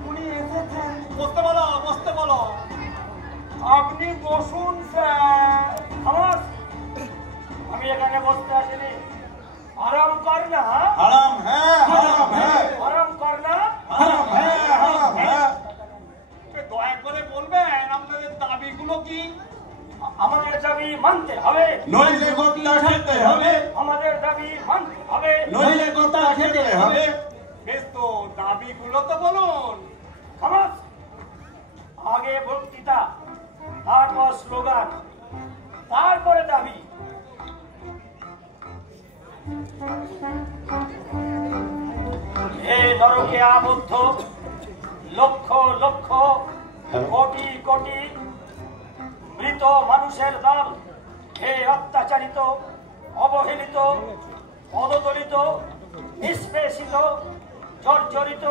উনি এসেছেন। বসতে বলো, বসতে বলো। আপনি বসুন স্যার। আমার, আমি এখানে বসতে আসিনি। আরাম কর না, हराम है আরাম কর না। हराम है দয়া করে বলবেন আপনাদের দাবিগুলো কি? আমাদের দাবি মানতে হবে, নইলে গোত্তা খেতে হবে, আমাদের দাবি মানতে হবে। নইলে গোত্তা খেতে হবে। বেশ, তো দাবিগুলো তো বলুন। খামাস, আগে বক্তৃতা, তারপর স্লোগান, তারপরে দাবি। এই নরকে আবদ্ধ লক্ষ লক্ষ কোটি কোটি মৃত মানুষের দল, হে অত্যাচারিত, অবহেলিত, পদদলিত, নিষ্পেষিত, জর্জরিত,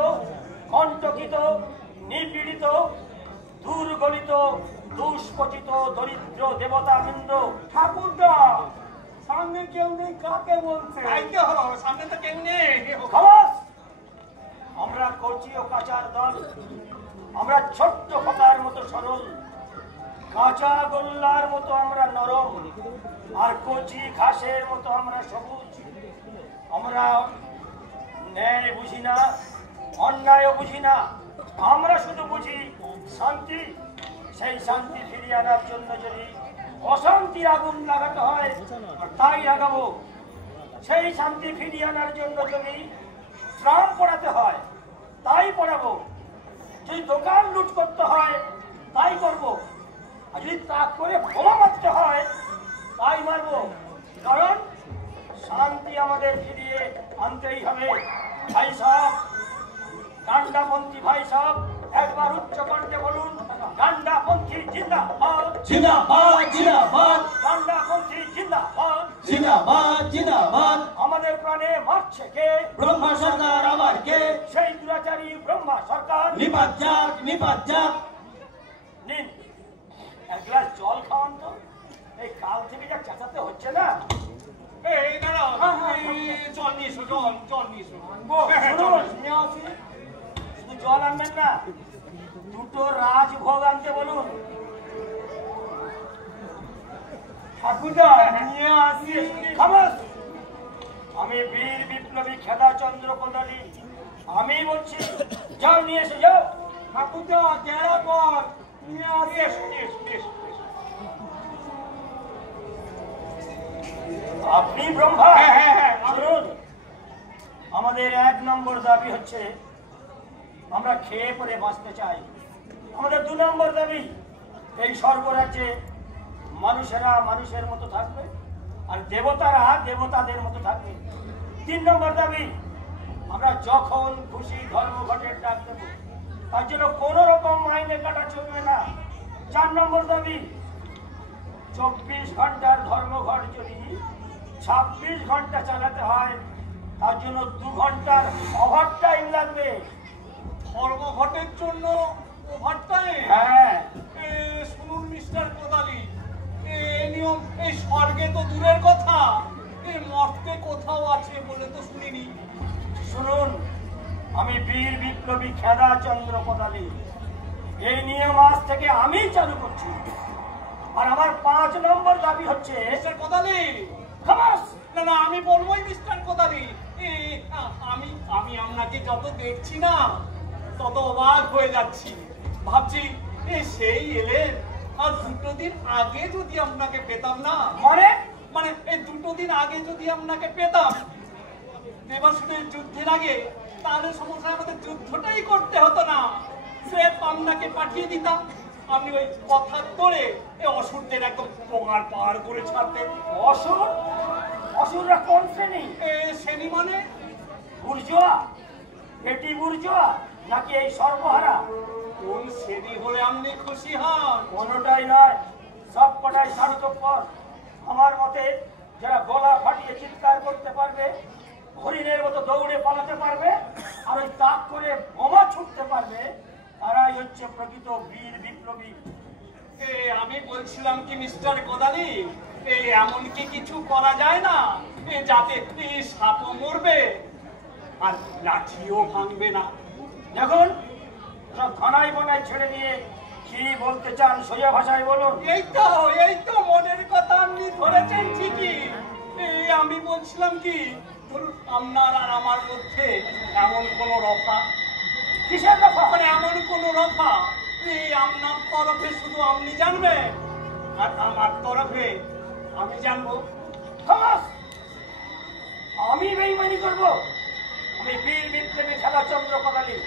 কণ্টকিত, নিপীড়িত, দুর্গলিত, দুষ্পচিত দরিদ্র দেবতাবৃন্দ। ঠাকুরদা, সামনে কেউ নেই, কাকে বলছে? আইতে হলো, সামনে তো কেউ নেই। খামাস! আমরা কচি ও কাঁচার দল, আমরা ছোট্ট খোকার মতো সরল, কাঁচা গোল্লার মতো আমরা নরম, আর কচি ঘাসের মতো আমরা সবুজ। আমরা ন্যায় বুঝি না, অন্যায়ও বুঝি না, আমরা শুধু বুঝি শান্তি। সেই শান্তি ফিরিয়ে আনার জন্য যদি অশান্তির আগুন লাগাতে হয়, আর তাই লাগাবো। সেই শান্তি ফিরিয়ে আনার জন্য যদি শ্রাম পড়াতে হয়, তাই পড়াবো। যদি দোকান লুট করতে হয়, তাই করবো। আর যদি তাক করে বোমা মারতে হয়, তাই মারবো। কারণ শান্তি আমাদের ফিরিয়ে আনতেই হবে। ভাই সাহেব, গান্ডাপন্থী ভাই সাহেব, একবার উচ্চ কণ্ঠে বলুন, গান্ডাপন্থী জিন্দাবাদ, জিন্দাবাদ জিন্দাবাদ গান্ডাপন্থী জিন্দাবাদ, জিন্দাবাদ জিন্দাবাদ। আমাদের প্রাণে মারছে কে? ব্রহ্মা সরকার আবার কে? সেই দুরাচারী ব্রহ্মা সরকার। নিপাত যাক নিপাত যাক। নিন, এক গ্লাস জল খাওয়ান তো। এই কাল থেকে যা চেঁচাতে হচ্ছে না। এই দাঁড়াও, জল নিয়ে এসো, জল জল নিয়ে এসো। শুনুন, নিয়ে আসি। শুধু জল আনবেন না, দুটো রাজভোগ আনতে বলুন। ঠাকুরদা, নিয়ে আসি। খামাস! আমি বীর বিপ্লবী খেদাচন্দ্র কোদালি, আমি বলছি, যাও নিয়ে এসে যাও। ঠাকুরদা, গেরা কর, নিয়ে আসি। এসো, এসো, এসো, এসো। আপনি ব্রহ্মা? হ্যাঁ, হ্যাঁ, হ্যাঁ। শুনুন, আমাদের 1 নম্বর দাবি হচ্ছে আমরা খেয়ে পরে বাঁচতে চাই। আমাদের 2 নম্বর দাবি, এই স্বর্গরাজ্যে মানুষেরা মানুষের মতো থাকবে, আর দেবতারা দেবতাদের মতো থাকবে। 3 নম্বর দাবি, আমরা যখন খুশি ধর্মঘটের ডাক দেব, তার জন্য কোন রকম মাইনে কাটা চলবে না। 4 নম্বর দাবি, 24 ঘন্টার ধর্মঘট যদি 26 ঘন্টা চালাতে হয়, তার জন্য 2 ঘন্টার ওভার টাইম লাগবে। ধর্মঘটের জন্য ওভারটাইম? হ্যাঁ, শুনুন মিস্টার কোদালি, এই নিয়ম এই স্বর্গে তো দূরের কথা, এই মর্তে কোথাও আছে বলে তো শুনিনি। শুনুন, আমি বীর বিপ্লবী খেদাচন্দ্র কোদালি, এই নিয়ম আজ থেকে আমি চালু করছি। আর আমার 5 নম্বর দাবি হচ্ছে মিস্টার কোদালি, খামাস। না না আমি বলবোই মিস্টার কোদালি, আমি আমি আপনাকে যত দেখছি না তত অবাক হয়ে যাচ্ছি। ভাবছি সেই এলেন, আর 2 দিন আগে যদি আপনাকে পেতাম না, মানে এই 2 দিন আগে যদি আপনাকে পেতাম দেবাসুরের যুদ্ধের আগে, তাহলে সমস্যা আমাদের যুদ্ধটাই করতে হতো না, স্রেফ আপনাকে পাঠিয়ে দিতাম, আপনি ওই কথা ধরে এই অসুরদের একদম পোঙার পার করে ছাড়তেন। অসুর? অসুররা কোন শ্রেণী? শ্রেণী মানে বুর্জোয়া, পেটি বুর্জোয়া, নাকি এই সর্বহারা? কোন শ্রেণী হলে আপনি খুশি হন? কোনোটাই নয়, সব কটাই স্বার্থপর। আমার মতে যারা গলা ফাটিয়ে চিৎকার করতে পারবে, হরিণের মতো দৌড়ে পালাতে পারবে, আর ওই তাক করে বোমা ছুটতে পারবে, তারাই হচ্ছে প্রকৃত বীর বিপ্লবী। আমি বলছিলাম কি মিস্টার কোদালি, এমন কি কিছু করা যায় না যাতে সাপও মরবে আর লাঠিও ভাঙবে না? দেখুন, সব ঘনাই বনাই ছেড়ে দিয়ে কি বলতে চান সোজা ভাষায় বলুন। এই তো মনের কথা আপনি ধরেছেন ঠিকই। আমি বলছিলাম কি, ধরুন আপনার আর আমার মধ্যে এমন কোন রফা, কিসের কথা? মানে এমন কোন রফা আপনার তরফে শুধু আপনি জানবেন আর আমার তরফে আমি জানবো। খামাস! আমি বেইমানি করব? আমি বীর বিপ্লবী খেলাচন্দ্র কোদালি।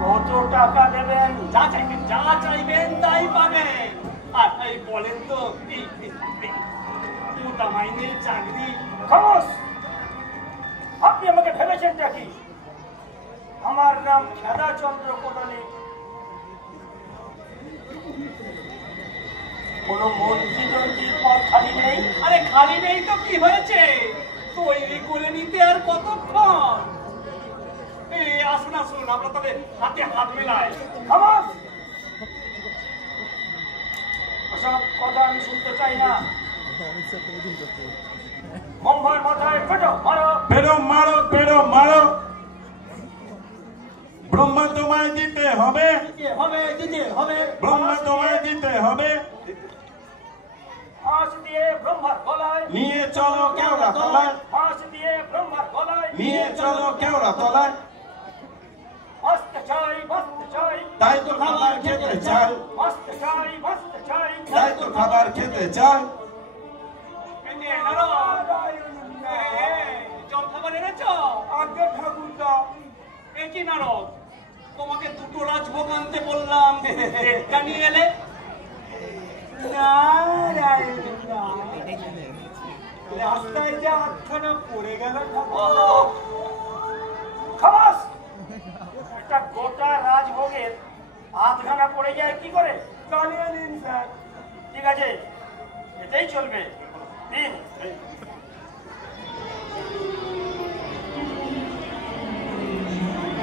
কত টাকা দেবেন? যা চাইবেন তাই পাবেন। আর এই বলেন তো, মোটা মাইনের চাকরি? খামাস! আপনি আমাকে ভেবেছেনটা কি? আমার নাম খেলাচন্দ্র কোদালি। কোন মন্ত্রী টন্ত্রীর পদ খালি নেই। আরে খালি নেই তো কি হয়েছে, তৈরি করে নিতে আর কতক্ষণ। আসুন আমরা তবে হাতে হাত মেলাই। খামাস! ওসব কথা আমি শুনতে চাই না। মম্বার মাথায় পেটো মারো। পেড়ো মারো, পেড়ো মারো। ব্রহ্মা তোমায় দিতে হবে, দিতে হবে। ব্রহ্মা তোমায় দিতে হবে। ফাঁস দিয়ে ব্রহ্মার গলায় নিয়ে চলো কেওড়া তলায়, ফাঁস দিয়ে ব্রহ্মার গলায় নিয়ে চলো কেওড়া তলায়। বাঁচতে চাই, বাঁচতে চাই, তাই তো খাবার খেতে চাই, বাঁচতে চাই, বাঁচতে চাই। তাই তো খাবার খেতে চাই। জল খাবার এনেছ? আগে ঠাকুরদা, কি নারদ, তোমাকে 2 রাজভোগ আনতে বললাম, একটা নিয়ে এলে? রাস্তায় যে আটখানা পড়ে গেল খামাস! একটা গোটা রাজভোগের আধখানা পড়ে যায় কি করে? জানিয়ে দিন স্যার। ঠিক আছে, এটাই চলবে। দিন।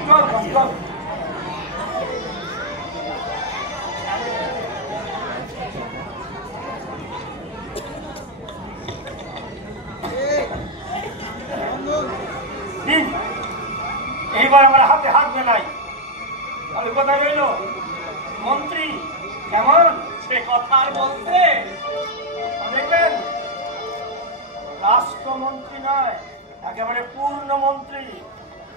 চল চল। দিন। এইবার আমার হাতে হাত মেলাই। তাহলে কথা রইল, মন্ত্রী কেমন? সে কথা আর বলতে। দেখবেন, রাষ্ট্রমন্ত্রী নয়, একেবারে পূর্ণ মন্ত্রী।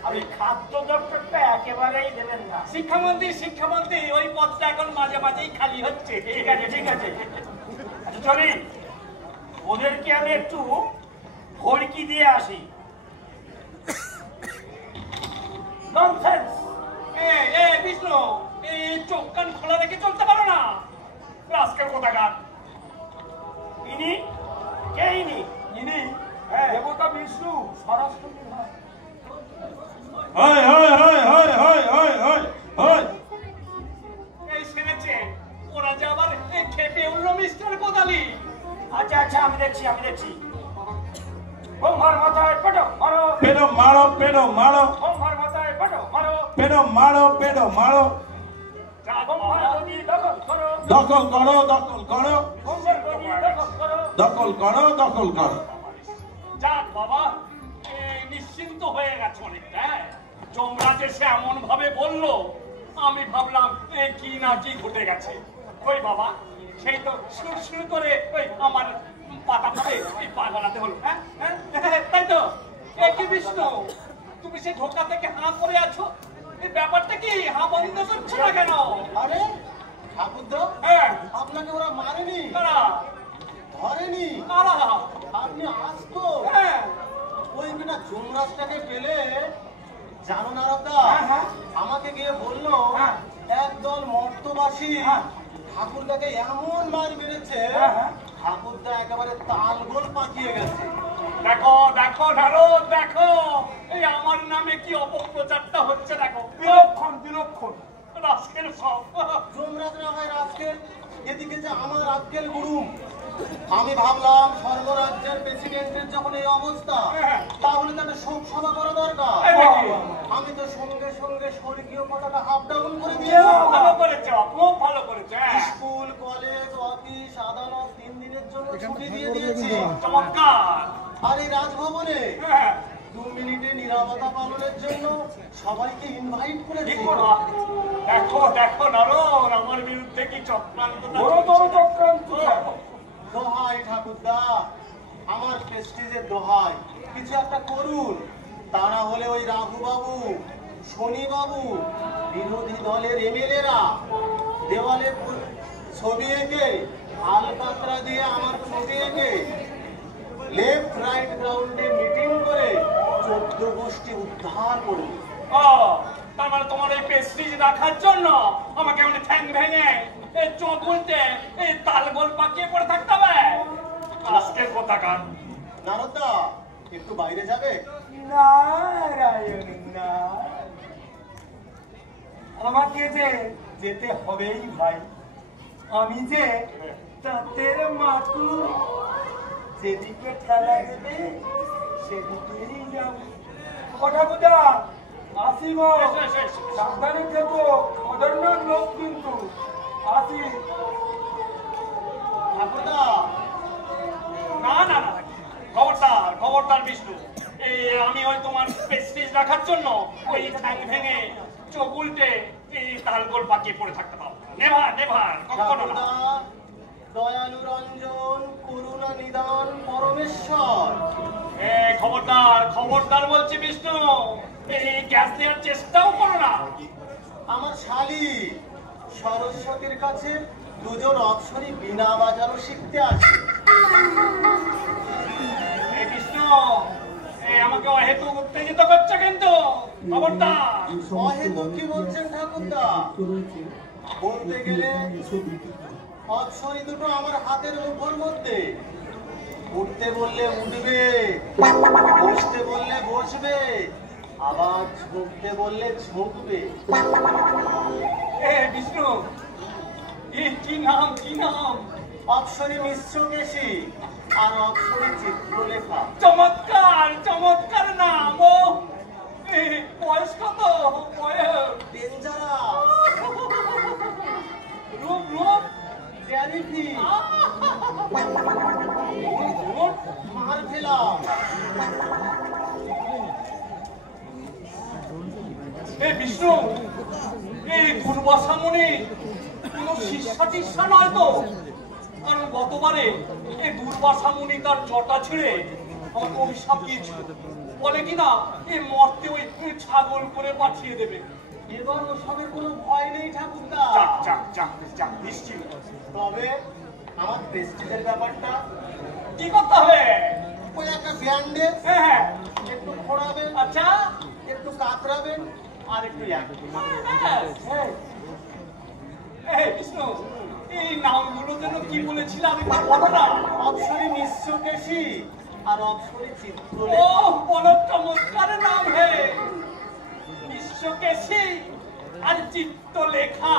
আমি খাদ্য দপ্তরটা একেবারেই দেবেন না। শিক্ষামন্ত্রী ওই পদটা এখন মাঝে মাঝেই খালি হচ্ছে। ঠিক আছে, ঠিক আছে। আচ্ছা চলি, ওদেরকে আমি একটু ভড়কি দিয়ে আসি। ননসেন্স! বিষ্ণু, এই চোখ কান খোলা রেখে চলতে পারো না? রাস্কেল কোথাকার। ইনি কে? ইনি দেবতা বিষ্ণু, স্বরাষ্ট্র বিভাগ। হয় হয় হয় হয় হয় হয় হয় হয়। এই শুনেছে ওরা যে আবার খেপে উঠলো মিস্টার কোদালি। আচ্ছা আচ্ছা, আমি দেখছি। ব্রহ্মার মাথায় পেটো মারো। পেড়ো মারো, পেড়ো মারো, ব্রহ্মার মাথায় পেটো মারো। পেড়ো মারো, পেড়ো মারো। ব্রহ্মার গদি দখল করো। দখল করো, দখল করো, ব্রহ্মার গদি দখল করো। দখল করো, দখল করো। যাক বাবা, নিশ্চিন্ত হয়ে গেছে অনেকটা। যমরাজ এসে এমন ভাবে বললো আমি ভাবলাম কি না কি ঘটে গেছে। ওই বাবা সেই তো শুরু করে ওই আমার পাতা পাবে এই পা গলাতে হলো। হ্যাঁ তাই তো। কি বিষ্ণু, তুমি সেই ঢোকা থেকে হাঁ করে আছো, এই ব্যাপারটা কি? হাঁ বন্ধ করছো না কেন? আরে ঠাকুরদা, হ্যাঁ আপনাকে ওরা মারেনি, কারা? ধরেনি, কারা? আপনি আসতো। হ্যাঁ ওই বিনা যমরাজটাকে পেলে জানো না রাতা, আমাকে গিয়ে বললো একদল মর্তবাসী ঠাকুরদাকে এমন মার মেরেছে, ঠাকুরদা একেবারে তালগোল পাকিয়ে গেছে। দেখো দেখো ধারো দেখো, এই আমার নামে কি অপপ্রচারটা হচ্ছে দেখো। বিলক্ষণ বিলক্ষণ রাস্কেল সব। যমরাজ না হয় রাজকেল, এদিকে যে আমার আজকেল গুরু। আমি ভাবলাম স্বর্গরাজ্যের প্রেসিডেন্টের যখন এই অবস্থা, তাহলে তাকে শোক সভা করা দরকার। আমি তো সঙ্গে সঙ্গে স্বর্গীয় পতাকা আপ ডাউন করে দিয়েছি। ভালো করেছো, খুব ভালো করেছো। স্কুল, কলেজ, অফিস, আদালত 3 দিনের জন্য ছুটি দিয়ে দিয়েছি। চমৎকার। আর এই রাজভবনে 2 মিনিটে নীরবতা পালনের জন্য সবাইকে ইনভাইট করেছি। দেখো দেখো নারদ, আমার বিরুদ্ধে কি চক্রান্ত! দোহাই ঠাকুরদা, আমার প্রেস্টিজের দোহাই, কিছু একটা করুন। তা না হলে ওই রাঘু বাবু, শনি বাবু, বিরোধী দলের এমএলএরা দেওয়ালে ছবি এঁকে, আলকাতরা দিয়ে আমার ছবি এঁকে লেফট রাইট গ্রাউন্ডে মিটিং করে 14 গোষ্ঠী উদ্ধার করবে। তার মানে তোমার এই প্রেস্টিজ রাখার জন্য আমাকে এমনি ঠ্যাং ভেঙে এই চোখ বলতে এই তালগোল পাকিয়ে পড়ে থাকতে হবে? আজকের কোথাকার নারদা, একটু বাইরে যাবে? নারায়ণ না, আমাকে যে যেতে হবেই ভাই। আমি যে তাঁতের মাকু, যেদিকে ঠেলা দেবে সেদিকেই যাব। কথা বুঝা আসিব, সাবধানে থেকো, খবরদার লোক কিন্তু আসি। ঠাকুরদা, না না না, খবরদার খবরদার বিষ্ণু, এই আমি ওই তোমার প্রেস্টিজ রাখার জন্য ওই ঠ্যাং ভেঙে চোখ উল্টে এই তালগোল পাকিয়ে পড়ে থাকতে পারবো। নেভার নেভার, কখনো না। দয়ালু রঞ্জন, করুণা নিদান পরমেশ্বর। খবরদার খবরদার বলছি বিষ্ণু, এই গ্যাস নেওয়ার চেষ্টাও করো না। আমার শালী সরস্বতীর কাছে 2 জন অপ্সরী বীণা বাজানো শিখতে আসে। বিষ্ণু, আমাকে অহেতুক উত্তেজিত করছে কিন্তু, খবরদার। অহেতুক কি বলছেন ঠাকুরদা? বলতে গেলে অপ্সরী দুটো আমার হাতের মুঠোর মধ্যে। উঠতে বললে উঠবে, বসতে বললে বসবে, আবার ঝুঁকতে বললে ঝুঁকবে। বিষ্ণু, কি নাম কি নাম? অপ্সরী মিশ্র কেশী আর অপ্সরী চিত্রলেখা। চমৎকার চমৎকার নাম। ও বয়স কত? বয়স ডেঞ্জারাস, রূপ রূপ চ্যারিটি, মার ফেলা। বিষ্ণু, এই দুর্বাসা মুনি কোন শিষ্যা টিষ্যা নয় তো? কারণ গতবারে এই দুর্বাসা মুনি তার জটা ছিঁড়ে আমাকে অভিশাপ দিয়েছিল, বলে কিনা এই মর্তে ওই ছাগল করে পাঠিয়ে দেবে। এবার ওসবের কোনো ভয় নেই ঠাকুরদা। যাক যাক যাক যাক, নিশ্চিন্ত। তবে আমার প্রেস্টিজের ব্যাপারটা কি করতে হবে? ওই একটা ব্যান্ডেজ হ্যাঁ একটু খোঁড়াবেন, আচ্ছা, একটু কাতরাবেন, আর একটু বিষ্ণু, এই নামগুলো যেন কি বলেছিল আমি বলো না। অপ্সরী মিশ্র কেশী আর অপ্সরী ও চিত্রলেখা। বড় চমৎকার নাম হে। বিশ্বকেশী আর চিত্রলেখা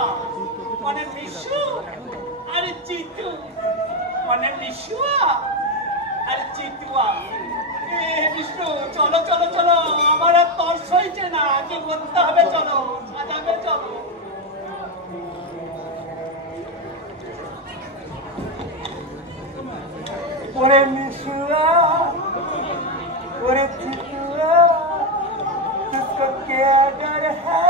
মানে মিশু, আর চিতু মানে মিশুয়া, আর চিতুয়া। বিষ্ণু, চলো চলো চলো, আমার আর তর্স হয়েছে না, কি করতে হবে চলো, সাজাবে চলো। ওরে মিশুয়া, ওরে চিতুয়া, तुझको क्या डर है?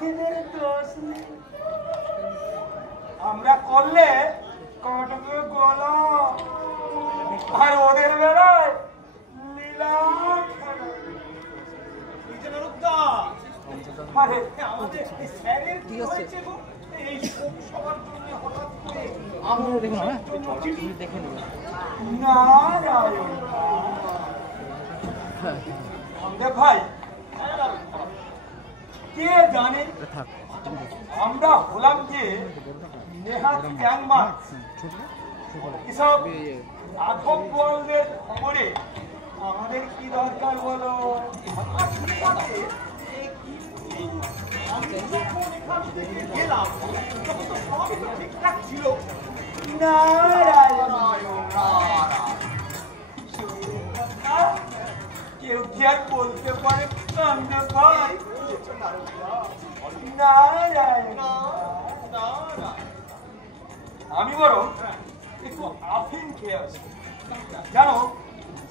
জাতিদের দোষ নেই। আমরা করলে কটকে গলা, আর ওদের বেলায় লীলা খেলা। আরে আমাদের স্যারের কি হয়েছে গো? এই সব সবার জন্য হঠাৎ করে আমরা দেখুন দেখে নেব। নারায়ণ আমাদের ভাই কে জানে আমরা হলাম যে নেহাত গ্যাংমা এসব আধব বলদের খবরে আমাদের কি দরকার বলো? গেলাম তখন তো সবই তো ঠিকঠাক ছিল। নারায়ণ কেউ কি আর বলতে পারে কান্দে ভাই? নারায়ণ আমি বরং একটু আফিম খেয়ে আসি। জানো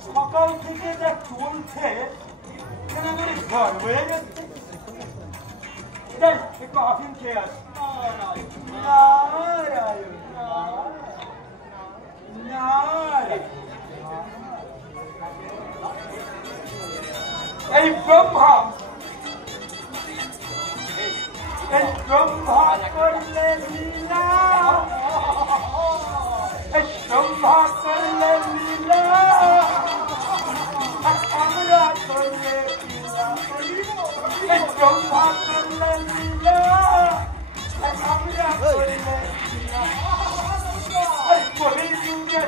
সকাল থেকে যা চলছে কেন করে ঝড় হয়ে যাচ্ছে। যাই একটু আফিম খেয়ে আসি। নারায়ণ নারায়ণ এই ব্রহ্মা করলে লীলা, এই ব্রহ্মা করলে লীলা, আমরা করলে লীলা। এই ব্রহ্মা করলে লীলা, আমরা করলে লীলা। এই কলি যুগে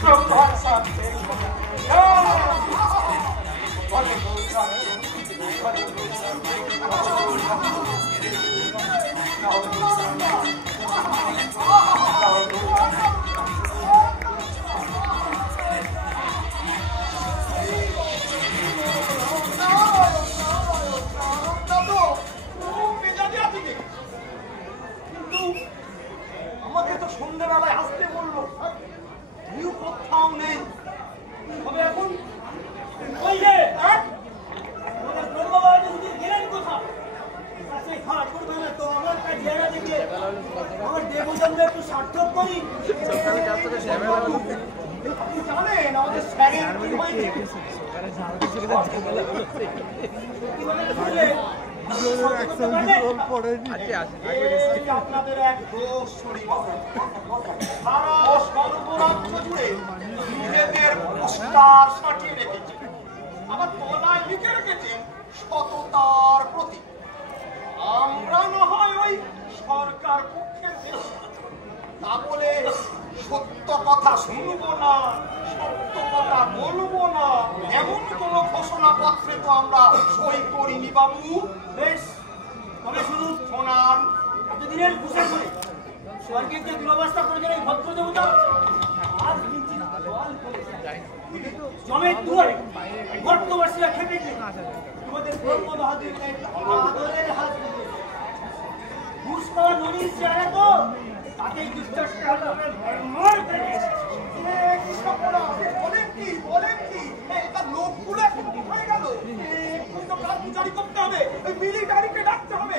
ব্রহ্মার সাথে আমাকে তো সন্ধ্যাবেলায় আসতে বললো, তুইও কোথাও নেই। তবে এখন ওই যে ব্রহ্মবাড়ি গেলেন কোথাও? আমার কাছে আমার দেবচন্দ্র একটু সার্থক করি। জানেন আমাদের স্যারের কি হয়েছে? আপনাদের এক দোষ ছড়িয়ে সারা সর্বরাজ্য জুড়ে নিজেদের পোস্টার সাটিয়ে রেখেছে, আবার তলায় লিখে রেখেছেন সততার প্রতীক। আমরা না হয় ওই সরকার পক্ষের তা বলে সত্য কথা শুনবো না, সত্য কথা বলবো না, এমন কোন ঘোষণাপত্রে তো আমরা সই করিনি বাবু। বেশ, তবে শুধু শোনান। এতদিনের কুশল করে স্বর্গের যে দুরবস্থা করেছেন এই ভদ্র দেবতা, আজ কিঞ্চিৎ জল পড়ে যায়। জমের দুয়ারে ভক্তবাসীরা খেপে গিয়ে তোমাদের ব্রহ্ম বাহাদুরের হাত ধরে ঘুষ খাওয়া ননির চেহারা তো তাতেই দুশ্চষ্টা হলো ভরমর করে গেছে। বলেন কি এটা লোকগুলো এখন কোথায় গেল? তো কাজগুজারি করতে হবে, মিলিটারিকে ডাকতে হবে।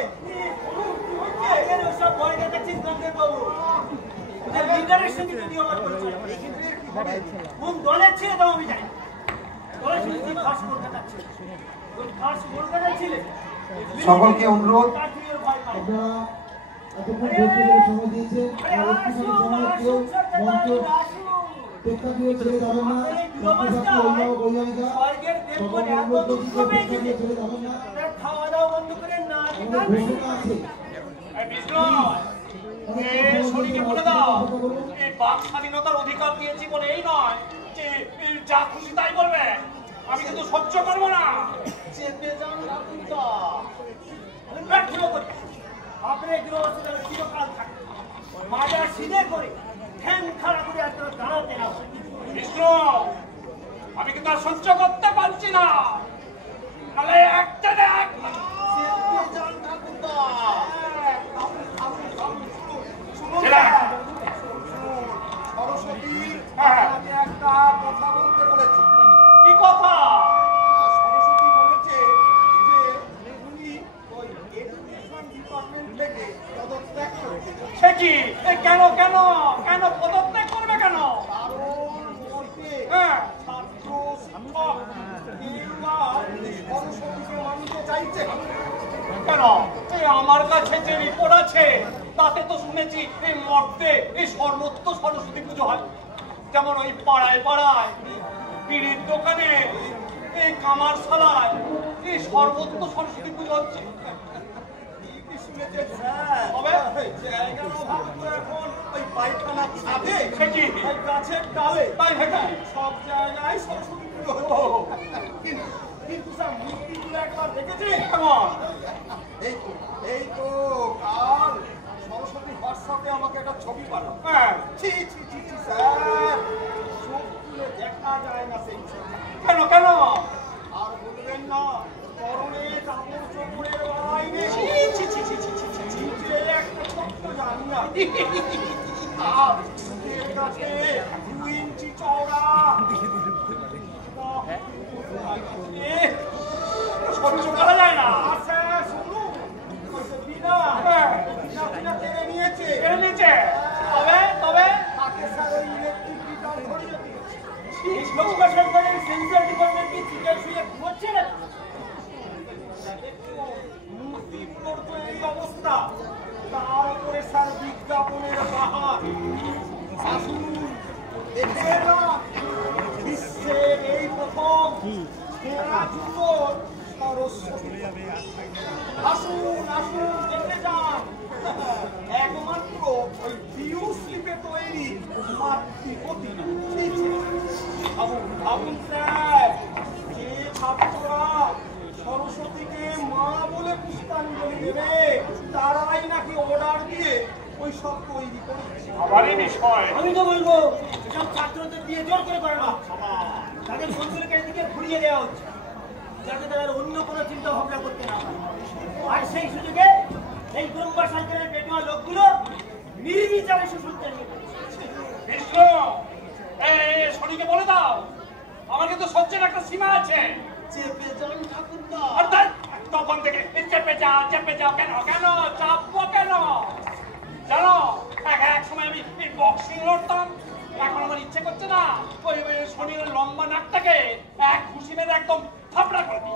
ওসব ভয় দেখাচ্ছিস গঙ্গের বাবু, ওদের লিডারের সঙ্গে যদি আমার পরিচয় কোন দলের ছিল তাও আমি জানি। দলের সঙ্গে খাস কলকাতার ছিল, ওই খাস কলকাতায় ছিলেন। সকলকে অনুরোধ ভয় পাই। এতক্ষণ ধৈর্য ধরে সময় দিয়েছেন, আর একটু সময় কেউ মঞ্চ প্রেক্ষাগৃহে ছেড়ে যাবেন না, ছাত্রছাত্রী অভিভাবক অভিভাবিকা সকল অনুরোধ করছি যে প্রেক্ষাগৃহে ছেড়ে যাবেন না। খাওয়া দাওয়া বন্ধ করে না আমাদের ঘোষণা আছে। শরীরে বলে দাও, এই বাক স্বাধীনতার অধিকার দিয়েছি বলে এই নয় যে যা খুশি তাই বলবে। আমি কিন্তু সহ্য করবো না। চেপে যান রাখুনটা। আমি প্রার্থনা করি আপনার গৃহস্থ চিরকাল থাকে, মাজার সিধে করে ঠ্যাং খাড়া করে আপনারা দাঁড়াতে না হয়। বিষ্ণু, আমি কিন্তু আর সহ্য করতে পারছি না। নাহলে একটা দেখ। চেপে যান ঠাকুরদা। ছেলে, সরস্বতী হ্যাঁ। আপনাকে একটা কথা বলতে বলেছি। কথা? সরস্বতী বলেছে যে উনি ওই এডুকেশন ডিপার্টমেন্ট থেকে পদত্যাগ করেছে। সে কি? কেন কেন কেন পদত্যাগ করবে কেন? কারণ মতে হ্যাঁ, ছাত্র শিক্ষক এইবার সরস্বতীকে মানতে চাইছে। কেন? আমার কাছে যে রিপোর্ট আছে তাতে তো শুনেছি এই মর্তে এই সর্বত্র সরস্বতী পুজো হয়। যেমন ওই পাড়ায় পাড়ায়, বিড়ির দোকানে, এই কামারশালায় এই সর্বত্র সরস্বতী পুজো হচ্ছে। কি শুনেছে স্যার? তবে জায়গার অভাব তো এখন ওই পায়খানার ছাদে, সে কি? ওই গাছের ডালে, তাই নাকি? সব জায়গায় সরস্বতী পুজো হচ্ছে। কিন্তু স্যার মূর্তিগুলো একবার দেখেছি কেমন? এই তো কাল সরস্বতী হোয়াটসঅ্যাপে আমাকে একটা ছবি পাঠাও। হ্যাঁ, ছি ছি ছি ছি স্যার, চোখ তুলে দেখা যায় না সেই ছবি। কেন কেন? আর বলবেন না, পরনে কাপড় চোপড়ের বাড়াই নেই। নিচে একটা ছোট্ট জানলা, আর বুকের কাছে 2 ইঞ্চি চওড়া। সহ্য করা যায় না। আর স্যার শুনুন, ওই যে বিনা কেড়ে নিয়েছে। কেড়ে নিচে? তবে তবে তাকে স্যার ওই ইলেকট্রিক বিটার ধরিয়ে দিয়েছে। লোকসভা সরকারের সেন্সার ডিপার্টমেন্ট কি চিঠি শুয়ে ঘুমোচ্ছে না? মূর্তিগুলোর তো এই অবস্থা, তার উপরে স্যার বিজ্ঞাপনের বাহার। আসুন দেখে এলাম বিশ্বের এই প্রথম সেরা জুতোর সরস্বতী। আসুন আসুন দেখে যান, একমাত্র ওই ডিউ স্লিপে তৈরি মাতৃপতি। ভাবুন ভাবুন স্যার, যে ছাত্ররা সরস্বতীকে মা বলে পুষ্পাঞ্জলি দেবে তারাই নাকি অর্ডার দিয়ে ওই সব তৈরি করেছে। আবারই বিষয়। আমি তো বলবো সব ছাত্রদের দিয়ে জোর করে করানো, তাদের বন্ধুকে এদিকে ঘুরিয়ে দেওয়া হচ্ছে যাতে তাদের অন্য কোনো চিন্তা ভাবনা করতে না পারে। আর সেই সুযোগে এই ব্রহ্মা সরকারের পেটোয়া লোকগুলো নির্বিচারে সুসুলতে নিয়ে বিষ্ণু, শনিকে বলে দাও আমার কিন্তু সহ্যের একটা সীমা আছে। চেপে যান ঠাকুরদা। আর তাই তখন থেকে চেপে যাও কেন কেন চাপবো কেন? জানো এক সময় আমি বক্সিং লড়তাম, এখন আমার ইচ্ছে করছে না ওই শনির লম্বা নাকটাকে এক ঘুষি মেরে একদম থাপড়া করে দিই।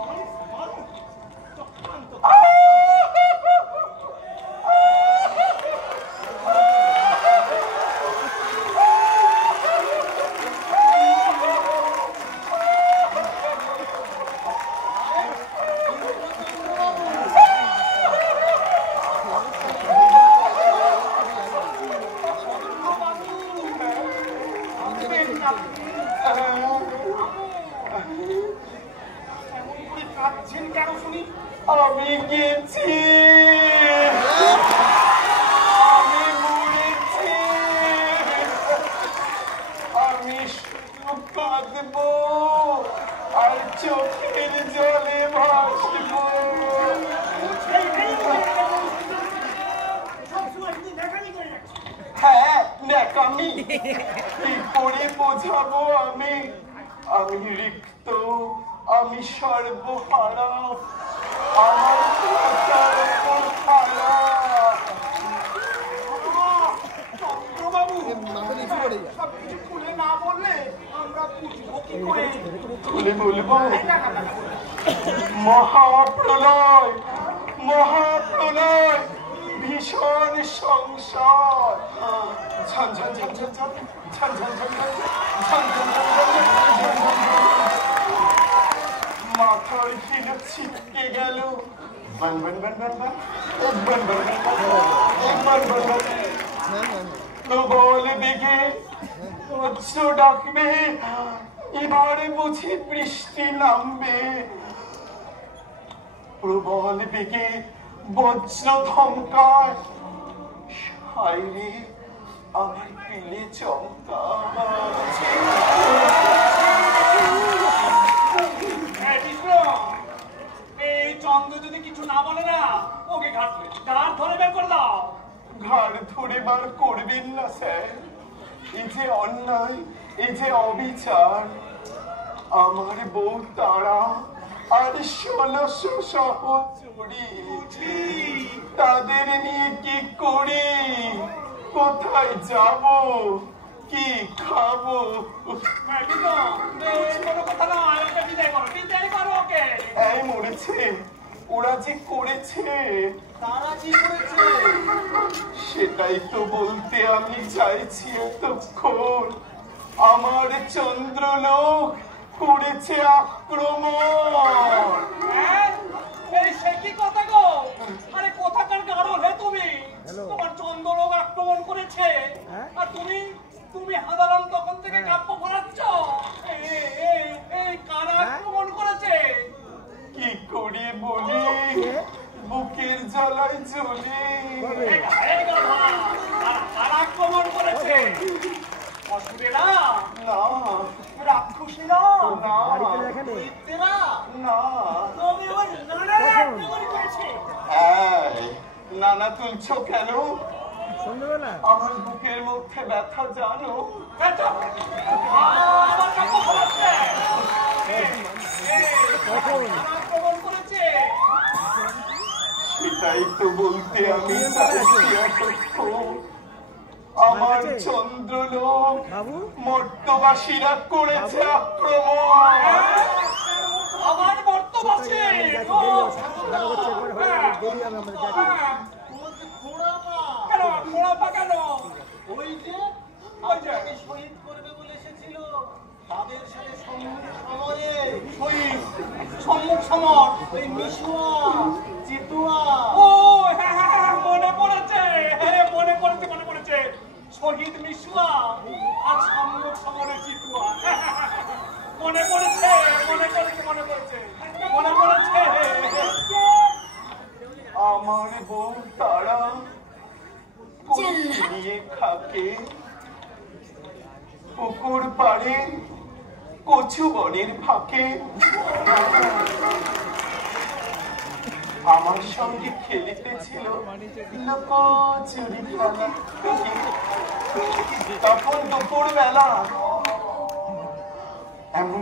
আমি গেছি, আমি মরেছি, আমি শুধু কাঁদবো আর চোখের জলে ভাসবো। হ্যাঁ, ন্যাকামি কি করে বোঝাবো আমি? আমি রিক্ত, আমি সর্বহারা, আমার চন্দ্রবাবু সবকিছু খুলে না বললে আমরা বুঝবো কি করে? খুলে বলবো? মহাপ্রলয়, মহাপ্রলয়, ভীষণ সংসার, ঝন ঝন ঝন ঝন ঝন ঝন ঝন ঝন ঝন ঝন ঝন ঝন। মাথার ঘির ছিটকে গেল, বন বন বন বন বন বন বন বন বন বন। প্রবল বেগে বজ্র ডাকবে, এবারে বুঝি বৃষ্টি নামবে। প্রবল বেগে বজ্র ধমকায়, হায়রে আমার পিলে চমকা। এই চন্দ্র যদি কিছু না বলে না, ওকে ঘাট ধরে বের করে দাও। ঘাড় ধরে বার করবেন না স্যার, এই যে অন্যায়, এই যে অবিচার, আমার বউ তারা আর 1600 সহচরী, তাদের নিয়ে কি করি, কোথায় যাব, কি খাবো? কোনো কথা নয়, ওকে বিদায় করো, বিদায় করো ওকে। এই মরেছে, ওরা যে করেছে, তারা কি করেছে? সেটাই তো বলতে আমি চাইছি এতক্ষণ। আমার চন্দ্রলোক করেছে আক্রমণ। হ্যাঁ? এই সে কি কথা গো? আরে কোথাকার গাড়ো হে তুমি? তোমার চন্দ্রলোক আক্রমণ করেছে আর তুমি হাদারাম তখন থেকে কাব্য ফলাচ্ছ। এই কারা আক্রমণ করেছে? কি করি বলি, বুকের জ্বালায় জ্বলি। কারা আক্রমণ করেছে? অসুরেরা? না রাক্ষসীরা? না দৈত্যেরা? না, তবে ওই নানারা আক্রমণ করেছে। এই নানা তুলছো কেন? আমার বুকের মধ্যে ব্যথা জানো? আমার কাব্য ফলাচ্ছে। আক্রমণ করেছে। সেটাই তো বলতে আমি চাইছি এতক্ষণ। আমার চন্দ্রলোক মর্তবাসীরা করেছে আক্রমণ। আমার বর্তমানে কেন খোড়াপা কেন? ওই যে আপনাকে শহীদ করবে বলে এসেছিল, তাদের সাথে সম্মুখ সমর ওই মিশুয়া, চিতুয়া। ও হ্যাঁ, মনে পড়েছে, মনে পড়েছে। শহীদ মিশুয়া আর সম্মুখ সমরে চিতুয়া। মনে পড়েছে। আমার বউ তারা নিয়ে খাকে পুকুর পাড়ে কচু বনের ফাঁকে আমার সঙ্গে খেলিতেছিল লুকোচুরি খেলা। তখন দুপুর বেলা এমন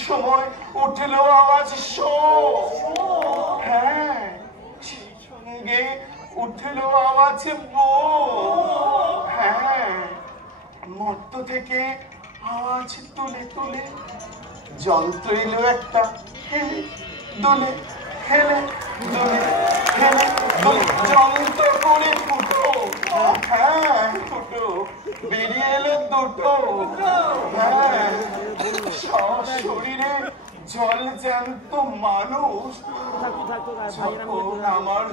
সময় উঠল আওয়াজ শো। হ্যাঁ, সেই সঙ্গে উঠল আওয়াজ বো। হ্যাঁ, মর্ত থেকে আওয়াজ তুলে তুলে যন্ত্র এলো একটা, হেলে দোলে হেলে দোলে হেলে দোলে, যন্ত্র করে ফুটো। হ্যাঁ, ফুটো বেরিয়ে এলো দুটো। হ্যাঁ, শরীরে জল জ্যান্ত মানুষ যখন আমার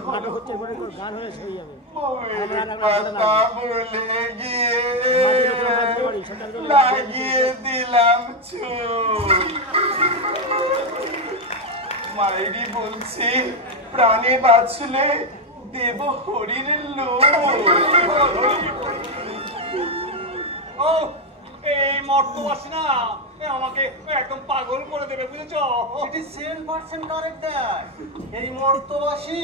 পাতা বলে গিয়ে লাগিয়ে দিলাম চোখ। মায়েরি বলছে প্রাণে বাঁচলে দেব হরিণের লোক। ও এই মর্তবাসী না আমাকে একদম পাগল করে দেবে, বুঝেছো? It is 100% correct dad. এই মর্তবাসী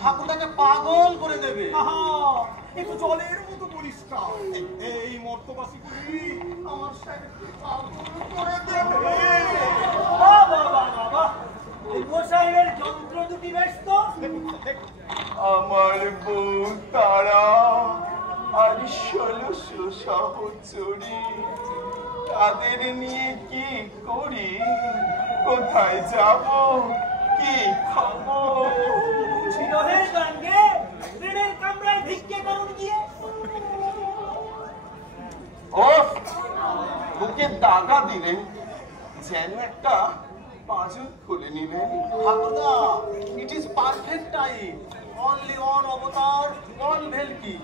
ঠাকুরটাকে পাগল করে দেবে। একটু জলের মতো পরিষ্কার। এই মর্তবাসীগুলি আমার সাথে পাগল করে দেবে। বাবা এই গোসাইয়ের যন্ত্র দুটি ব্যস্ত। আমার বউ তারা আর 1600 সহচরী, তাদের নিয়ে কি করি, কোথায় যাব, কি খাবো? ছিরহের গাঙ্গে ট্রেনের কামরায় ভিক্ষে করুন গিয়ে। ও বুকে দাগা দিলেন, যেন একটা পাঁজর খুলে নিলেন। ঠাকুরদা, it is perfect time. Only one avatar, one Velki.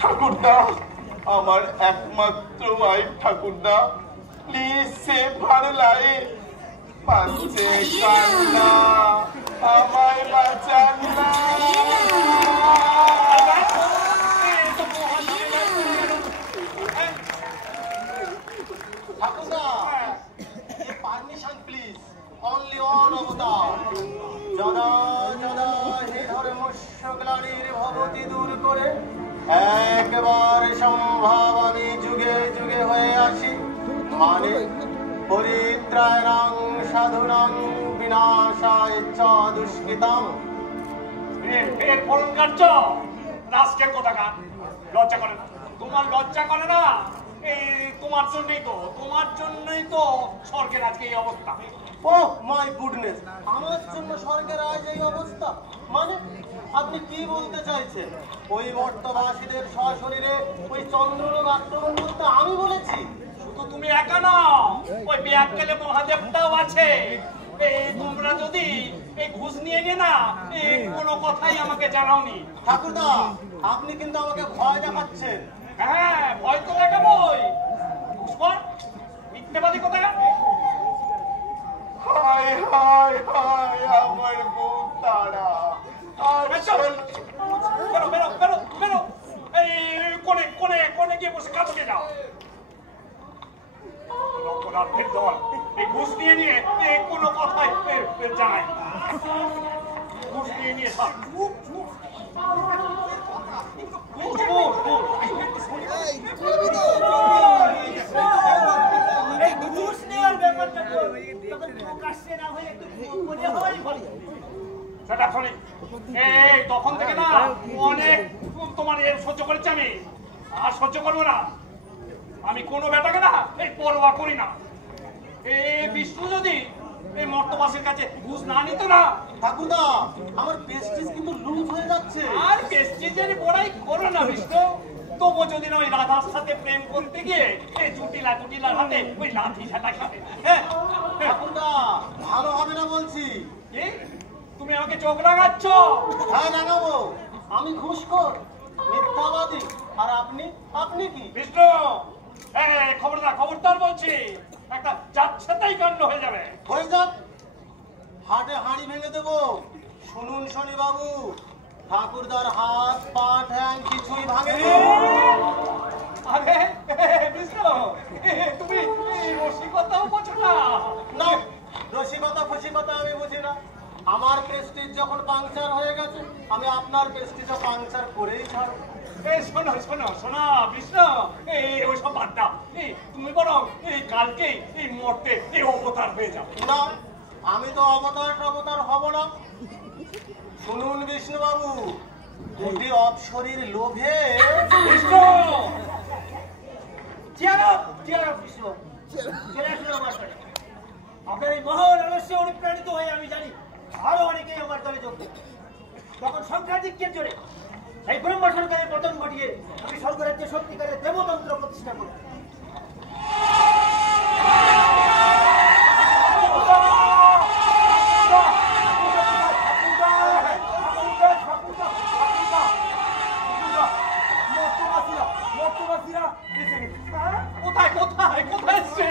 ঠাকুরদা, আমার একমাত্র ওয়াইফ ঠাকুরদা, প্লিজ সেভ হার লাইফ। পাচ্ছে কান্না, আমায় বাঁচান না। ঠাকুরদা, permission please. Only one avatar. যদা যদা হে ধর্মস্য গ্লানির ভবতি দূর করে একবার সম্ভাব আমি যুগে যুগে হয়ে আসি। মানে পরিত্রাণাং সাধুনাং বিনাশায় চ দুষ্কৃতাম। এর ফলন কাটছ রাজকের কোথাকার, লজ্জা করে না তোমার? লজ্জা করে না? এই তোমার জন্যই তো স্বর্গের আজকে এই অবস্থা। ও মাই গুডনেস, আমার জন্য স্বর্গের আজ এই অবস্থা? মানে আপনি কি বলতে চাইছেন? ওই মর্তবাসীদের সশরীরে ওই চন্দ্রলোক আক্রমণ করতে আমি বলেছি? শুধু তুমি একা নাও, ওই ব্যাককেলে মহাদেবটাও আছে। তোমরা যদি এই ঘুষ নিয়ে না কোনো কথাই আমাকে জানাওনি। ঠাকুরদা, আপনি কিন্তু আমাকে ভয় দেখাচ্ছেন। হ্যাঁ, ভয় তো দেখাবোই। ঘুষখোর মিথ্যেবাদী কোথায়? হায় হায় হায় আমার বুক তারা। বেরো বেরো বেরো বেরো, এই কোনে কোনে কোনে গিয়ে বসে কাপড়ে যাও। অপরাধের দল এই ঘুষ নিয়ে কোনো কথাই জানাই। ঘুষ নিয়ে সব এই ঘুষ নেওয়ার ব্যাপারটা তখন প্রকাশ্যে না হয়ে একটু মনে হওয়াই ভালো। সেটা শুনি তখন থেকে না অনেক তোমার এর সহ্য করেছি আমি, আর সহ্য করবো না। আমি কোনো ব্যাটাকে না এই পরোয়া করি না। এই বিষ্ণু যদি এই মর্তবাসীর কাছে ঘুষ না নিত না। ঠাকুরদা, আমার প্রেস্টিজ কিন্তু লুজ হয়ে যাচ্ছে। আর প্রেস্টিজের বড়াই করো না বিষ্ণু। তবু যদি না ওই রাধার সাথে প্রেম করতে গিয়ে এই জুটিলার হাতে ওই লাঠি ঝাঁটা খাবে। হ্যাঁ ঠাকুরদা, ভালো হবে না বলছি। কি তুমি আমাকে চোখ রাঙাচ্ছ? হ্যাঁ রাঙাবো। আমি ঘুষখোর, মিথ্যাবাদী, আর আপনি কি? বিষ্ণু, খবরদার বলছি, একটা যাচ্ছেতাই কাণ্ড হয়ে যাবে। হয়ে যাক, হাটে হাঁড়ি ভেঙে দেবো। শুনুন শনি বাবু, ঠাকুরদার হাত পা ঠ্যাং কিছুই ভাঙেনি। আরে বিষ্ণু, তুমি রসিকতাও বোঝো না? না, রসিকতা ফসিকতা আমি বুঝি না। আমার প্রেস্টিজ যখন পাংচার হয়ে গেছে, আমি আপনার প্রেস্টিজও পাংচার করেই ছাড়ব। শোনো শোনো শোনো বিষ্ণু, ওইসব বাদ দাও। তুমি বরং কালকেই মরতে অবতার হয়ে যাও। না, আমি তো অবতার হব না। শুনুন বিষ্ণু বাবু, দুটি অপসরীর লোভে বিষ্ণু আপনার এই মহান আলস্যে অনুপ্রাণিত হয়ে আমি জানি আরো অনেকেই আমার দলে যোগ দেবে। তখন সংখ্যাধিক্যের জোরে এই ব্রহ্ম সরকারের পতন ঘটিয়ে আমি স্বর্গরাজ্যে সত্যিকারের দেবতন্ত্র প্রতিষ্ঠা করি। কোথায় কোথায় কোথায় এসছে?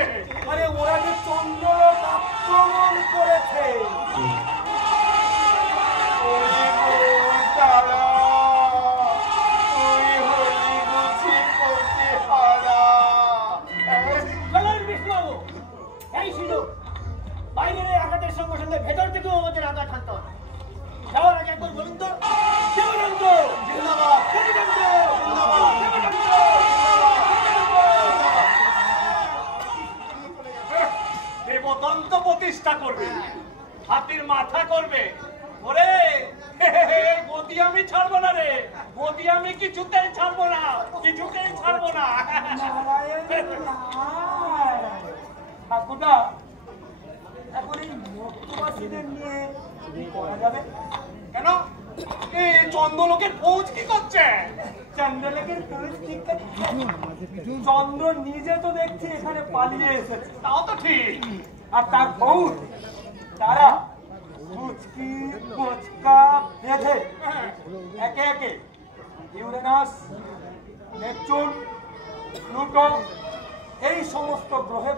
আরে ওরা যে চন্দ্রলোক আক্রমণ করেছে। এই সুযোগ বাইরের আঘাতের সঙ্গে সঙ্গে ভেতর থেকেও আমাদের আঘাত হানতে হবে। যাওয়ার আগে একবার বলুন তো, দেবতন্ত্র প্রতিষ্ঠা করবে, হাতির মাথা করবে। ওরে গতি আমি ছাড়বো না রে, গতি আমি কিছুতেই ছাড়বো না, কিছুতেই ছাড়বো না। ঠাকুরদা, এখন এই মর্তবাসীদের নিয়ে করা যাবে কেন? এই চন্দ্রলোকের ফৌজ কি করছে? চন্দ্রলোকের ফৌজ ঠিক আছে। চন্দ্র নিজে তো দেখছি এখানে পালিয়ে এসেছে, তাও তো ঠিক। আর তার ফৌজ তারা কুচকি কোচকা বেঁধে একে একে ইউরেনাস, নেপচুন, প্লুটো এই সমস্ত গ্রহে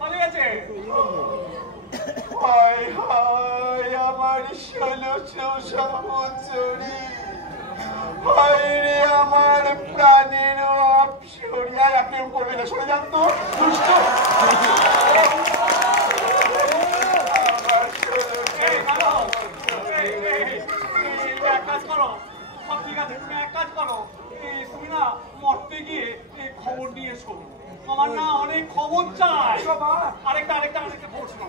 পালিয়ে গেছে। হায় হায় আমার 1600 সহচরী, হায় রে আমার প্রাণের অপসরী। আর আক্রমণ করবে না, সরে যান তো দুষ্ট। এক কাজ করো, সব ঠিক আছে, তুমি এক কাজ করো, তুমি না মরতে গিয়ে খবর নিয়ে এসো। আমার না অনেক খবর চাই। আরেকটা বলছিল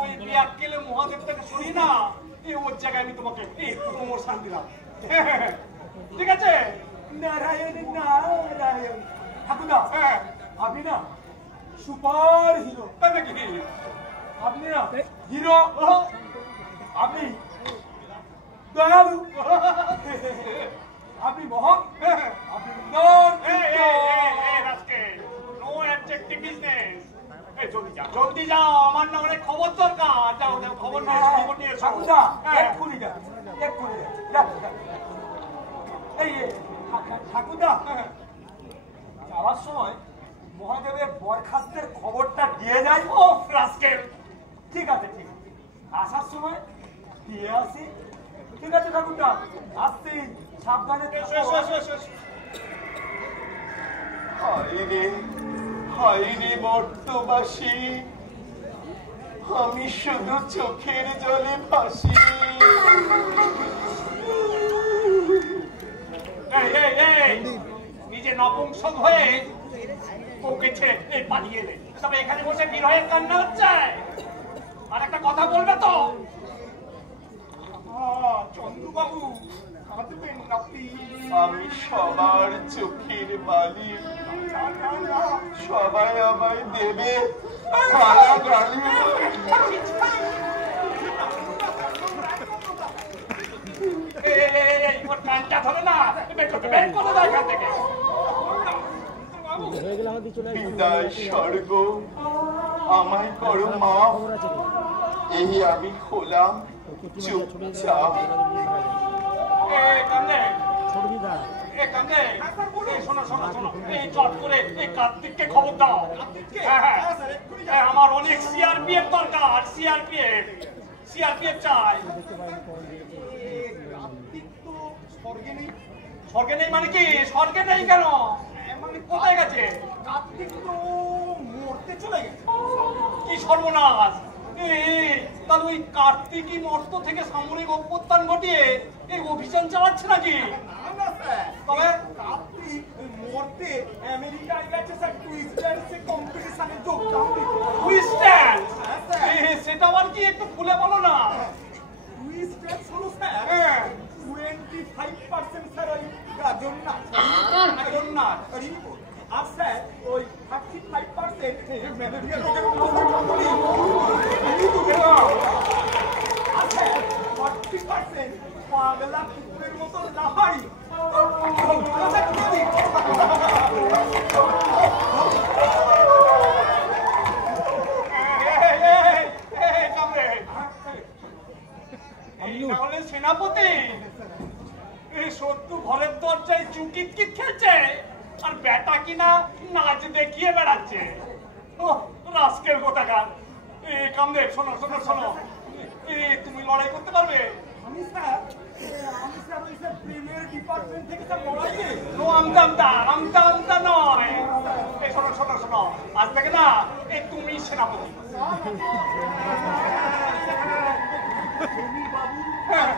ওই বিয়াক্কেলে মহাদেবটাকে শুনি না ওর জায়গায় আমি তোমাকে প্রমোশন দিলাম। ঠিক আছে? নারায়ণ নারায়ণ। ঠাকুরদা, আপনি না সুপার হিরো। নাকি আপনি না হিরো, আপনি দয়ালু, আপনি মহান, আপনি জলদি যাও, আমার না অনেক খবর দরকার। যাও যাও, খবর নিয়ে এসো, খবর নিয়ে এসো। ঠাকুরদা এক্ষুনি যান, এক্ষুনি যান। এই ঠাকুরদা, যাওয়ার সময় মহাদেবের বরখাস্তের খবরটা দিয়ে যাই। ও ফ্রাস্কেল, ঠিক আছে ঠিক আছে, আসার সময় দিয়ে আসি। ঠিক আছে ঠাকুরদা, আসছি, সাবধানে। হায় রে মর্তবাসী, আমি শুধু চোখের জলে ভাসি। নিজে নপুংসক হয়ে ওকে ছেড়ে পালিয়ে এলে, তবে এখানে বসে বিরহের কান্না হচ্ছে। আর একটা কথা বলবে তো? চন্দ্রবাবু, কাঁদবেন না প্লিজ। আমি সবার চোখের বালি, সবাই আমায় দেবে গালি। ওর কানটা ধরে না, বের করে দাও এখান থেকে। বিদায় স্বর্গ, আমায় করো মাফ, এই আমি খোলাম চুপচাপ। কার্তিককে খবর দাও। আমার অনেক সিআরপিএফ দরকার, সিআরপিএফ চাই। স্বর্গে নেই মানে কি? স্বর্গে নেই কেন? কোথায় গেছে? কার্তিক তো মরতে চলে গেছে। কি সর্বনাশ! তাহলে ওই কার্তিকই মর্ত থেকে সামরিক অভ্যুত্থান ঘটিয়ে এই অভিযান চালাচ্ছে নাকি? তবে কার্তিক মরতে আমেরিকায় গেছে স্যার, টুইস্টার্সে কম্পিটিশনে যোগদান দিতে। টুইস্টার্স? সেটা আবার কি, একটু খুলে বলো না। টুইস্টার্স হলো স্যার 25% স্যার ওই গাজন নাচ। আর স্যার ওই 35% ম্যালেরিয়া রোগের আর স্যার 40% পাগলা কুকুরের মতো লাফারি। সেনাপতি শত্রু ঘরের দরজায় চুকিটকিট খেলছে, আর বেটা কিনা নাচ দেখিয়ে বেড়াচ্ছে। রাস্কেল কোথাকার। কামদেব, শোনো শোনো শোনো, তুমি লড়াই করতে পারবে? আমি স্যার ওই স্যার প্রেমের ডিপার্টমেন্ট থেকে স্যার লড়াইয়ে। নো, আমতা নয়। শোনো শোনো শোনো, আজ থেকে না তুমি সেনাপতি।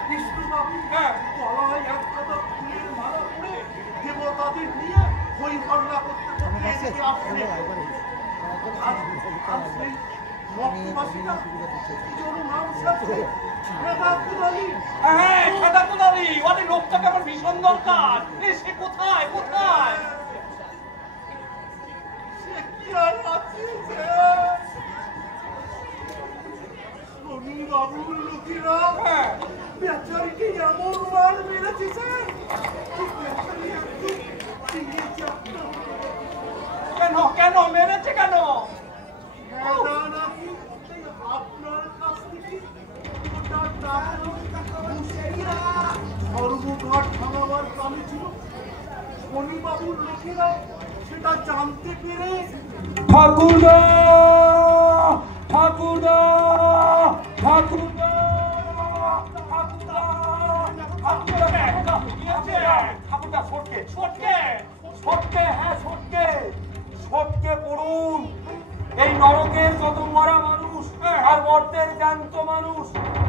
বিষ্ণুবাবু গলায় এক কথা ফুলের মালা পরে দেবতাদের নিয়ে হই হল্লা করতে করতে আসছে। আর সেই মর্তবাসীরা নাম সাথে খেদাকুলারি, মানে লোকটাকে আমার ভীষণ দরকার। সে কোথায়? সে কি আর আছে? বাবুর লোকেরা বেচারিকে এমন মার মেরেছে স্যার, কেন মেরেছে কেন? আপনার কাছ থেকে সর্বঘাট ভাঙাবার প্রাণী ছিল। শনিবাবুর লোকেরা সেটা জানতে পেরে ঠাকুরদা পড়ুন। এই নরকের যত মরা মানুষ আর মর্তের জ্যান্ত মানুষ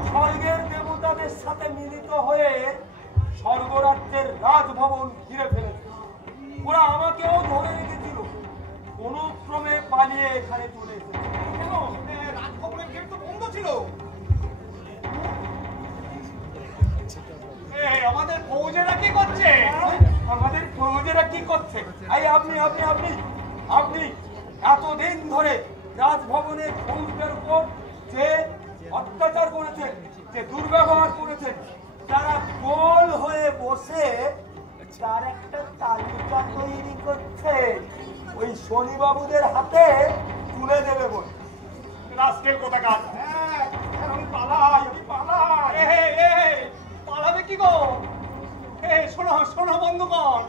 স্বর্গের দেবতাদের সাথে মিলিত হয়ে স্বর্গরাজ্যের রাজভবন ঘিরে ফেলেছে। ওরা আমাকেও ধরে রেখেছিল। কোনো ক্রমে পালিয়ে এখানে চলে এসেছে। কেন রাজভবনের গেট তো বন্ধ ছিল। আমাদের ফৌজেরা কি করছে? আমাদের ফৌজেরা কি করছে? এই আপনি আপনি আপনি আপনি এতদিন ধরে রাজভবনের ফৌজদের উপর যে অত্যাচার করেছেন, যে দুর্ব্যবহার করেছেন, তারা গোল হয়ে বসে তার একটা তালিকা তৈরি করছে, ওই শনিবাবুদের হাতে তুলে দেবে বলে। রাস্কেল কোথাকার! আমি পালাই, আমি পালাই। পালাবে কি গো? শোনো শোনো বন্ধুগণ,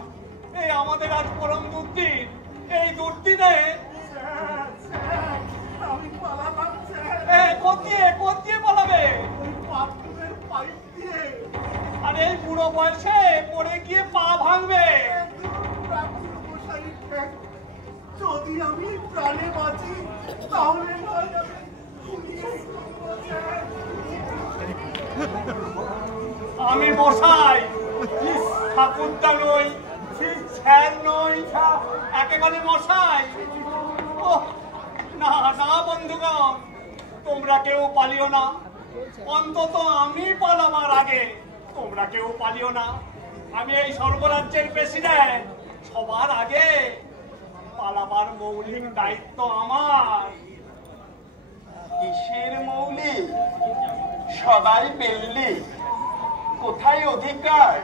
আমাদের আজ পরম দুর্দিন। এই দুর্দিনে আমি পালালাম স্যার। কোথায় পালাবে? বাথরুমের পাইপ দিয়ে। আর এই বুড়ো বয়সে পড়ে গিয়ে পা ভাঙবে। যদি আমি প্রাণে বাঁচি তাহলে আমি মশাই, ঠাকুরদা নই, স্যার নই, একেবারে মশাই। না না বন্ধুগণ, তোমরা কেউ পালিও না। অন্তত আমি পালাবার আগে তোমরা কেউ পালিও না। আমি এই সর্বরাজ্যের প্রেসিডেন্ট, সবার আগে পালাবার মৌলিক দায়িত্ব আমার। কিসের মৌলিক? সবাই পেললি, কোথায় অধিকার?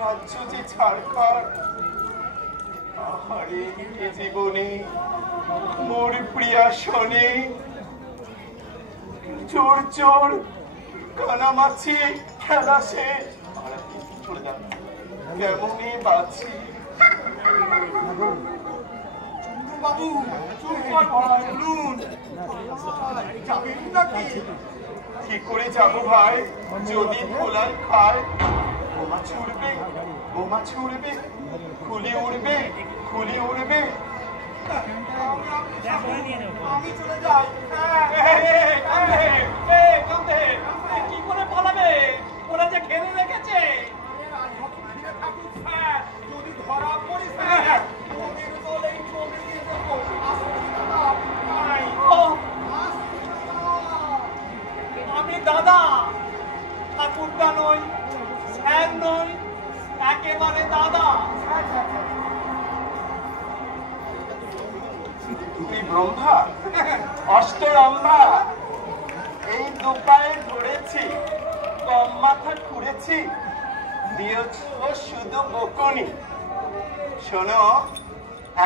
রাজ্য যে ছাড়খাড়। আহারে এ জীবনে মোর প্রিয়া শোনে, চোর চোর কানামাছি খেলা শেষ। কেমনই বাঁচি। বাবু চুপ কর, বলুন যাবেন নাকি? কি করে যাবো ভাই? যদি ভোলাল খায়, বোমা ছুড়বে, বোমা ছুড়বে, খুলি উড়বে, খুলি উড়বে। আমি চলে যাই। কি করে পালাবে? ওরা যে ঘেরে রেখেছে। যদি ধরা পড়ি স্যার, ওদের দলেই চলে দিয়ে দেবো। আমি দাদা, ঠাকুরদা নই, স্যার নই, একেবারে দাদা। তুমি ব্রহ্মা, অষ্টরম্ভা। এই দুপায়ে ধরেছি, কম মাথা খুঁড়েছি, দিয়েছ শুধু বকুনি। শোনো,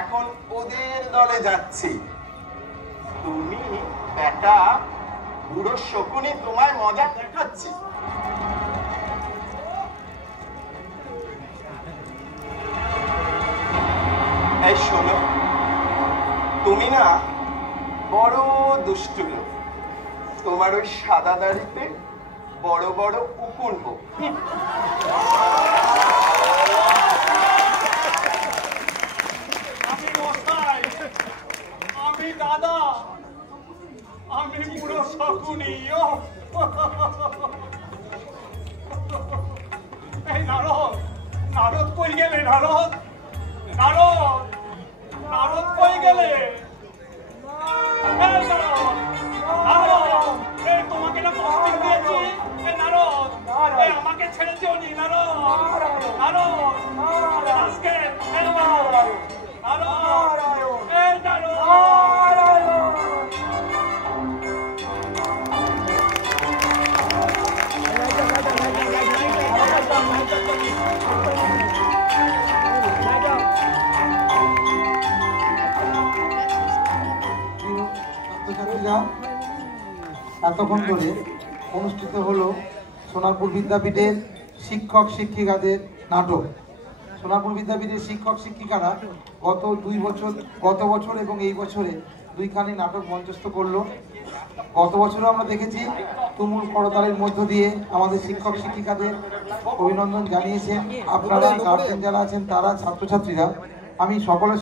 এখন ওদের দলে যাচ্ছি। তুমি বেটা বুড়ো শকুনি, তোমায় মজা দেখাচ্ছি। এই শোনো, তুমি না বড় দুষ্টু লোক। তোমার ওই সাদা দাড়িতে বড় বড় উকুন। আমি মশাই, আমি দাদা, আমি বুড়ো শকুনি। এই নারদ, নারদ কই গেলে? নারদ, নারদ, নারদ কই গেলে? তোমাকে না কষ্ট দিয়েছি। নারদ, আমাকে ছেড়ে দিও নি। নারদ, নারদ, আজকে এতক্ষণ ধরে অনুষ্ঠিত হলো সোনারপুর বিদ্যাপীঠের শিক্ষক শিক্ষিকাদের নাটক। সোনারপুর বিদ্যাপীঠের শিক্ষক শিক্ষিকারা গত বছর এবং এই বছরে দুইখানি নাটক মঞ্চস্থ করলো। গত বছরও আমরা দেখেছি তুমুল করতালির মধ্য দিয়ে আমাদের শিক্ষক শিক্ষিকাদের অভিনন্দন জানিয়েছেন আপনারা, গার্জেন যারা আছেন তারা, ছাত্রছাত্রীরা। আমি সকলের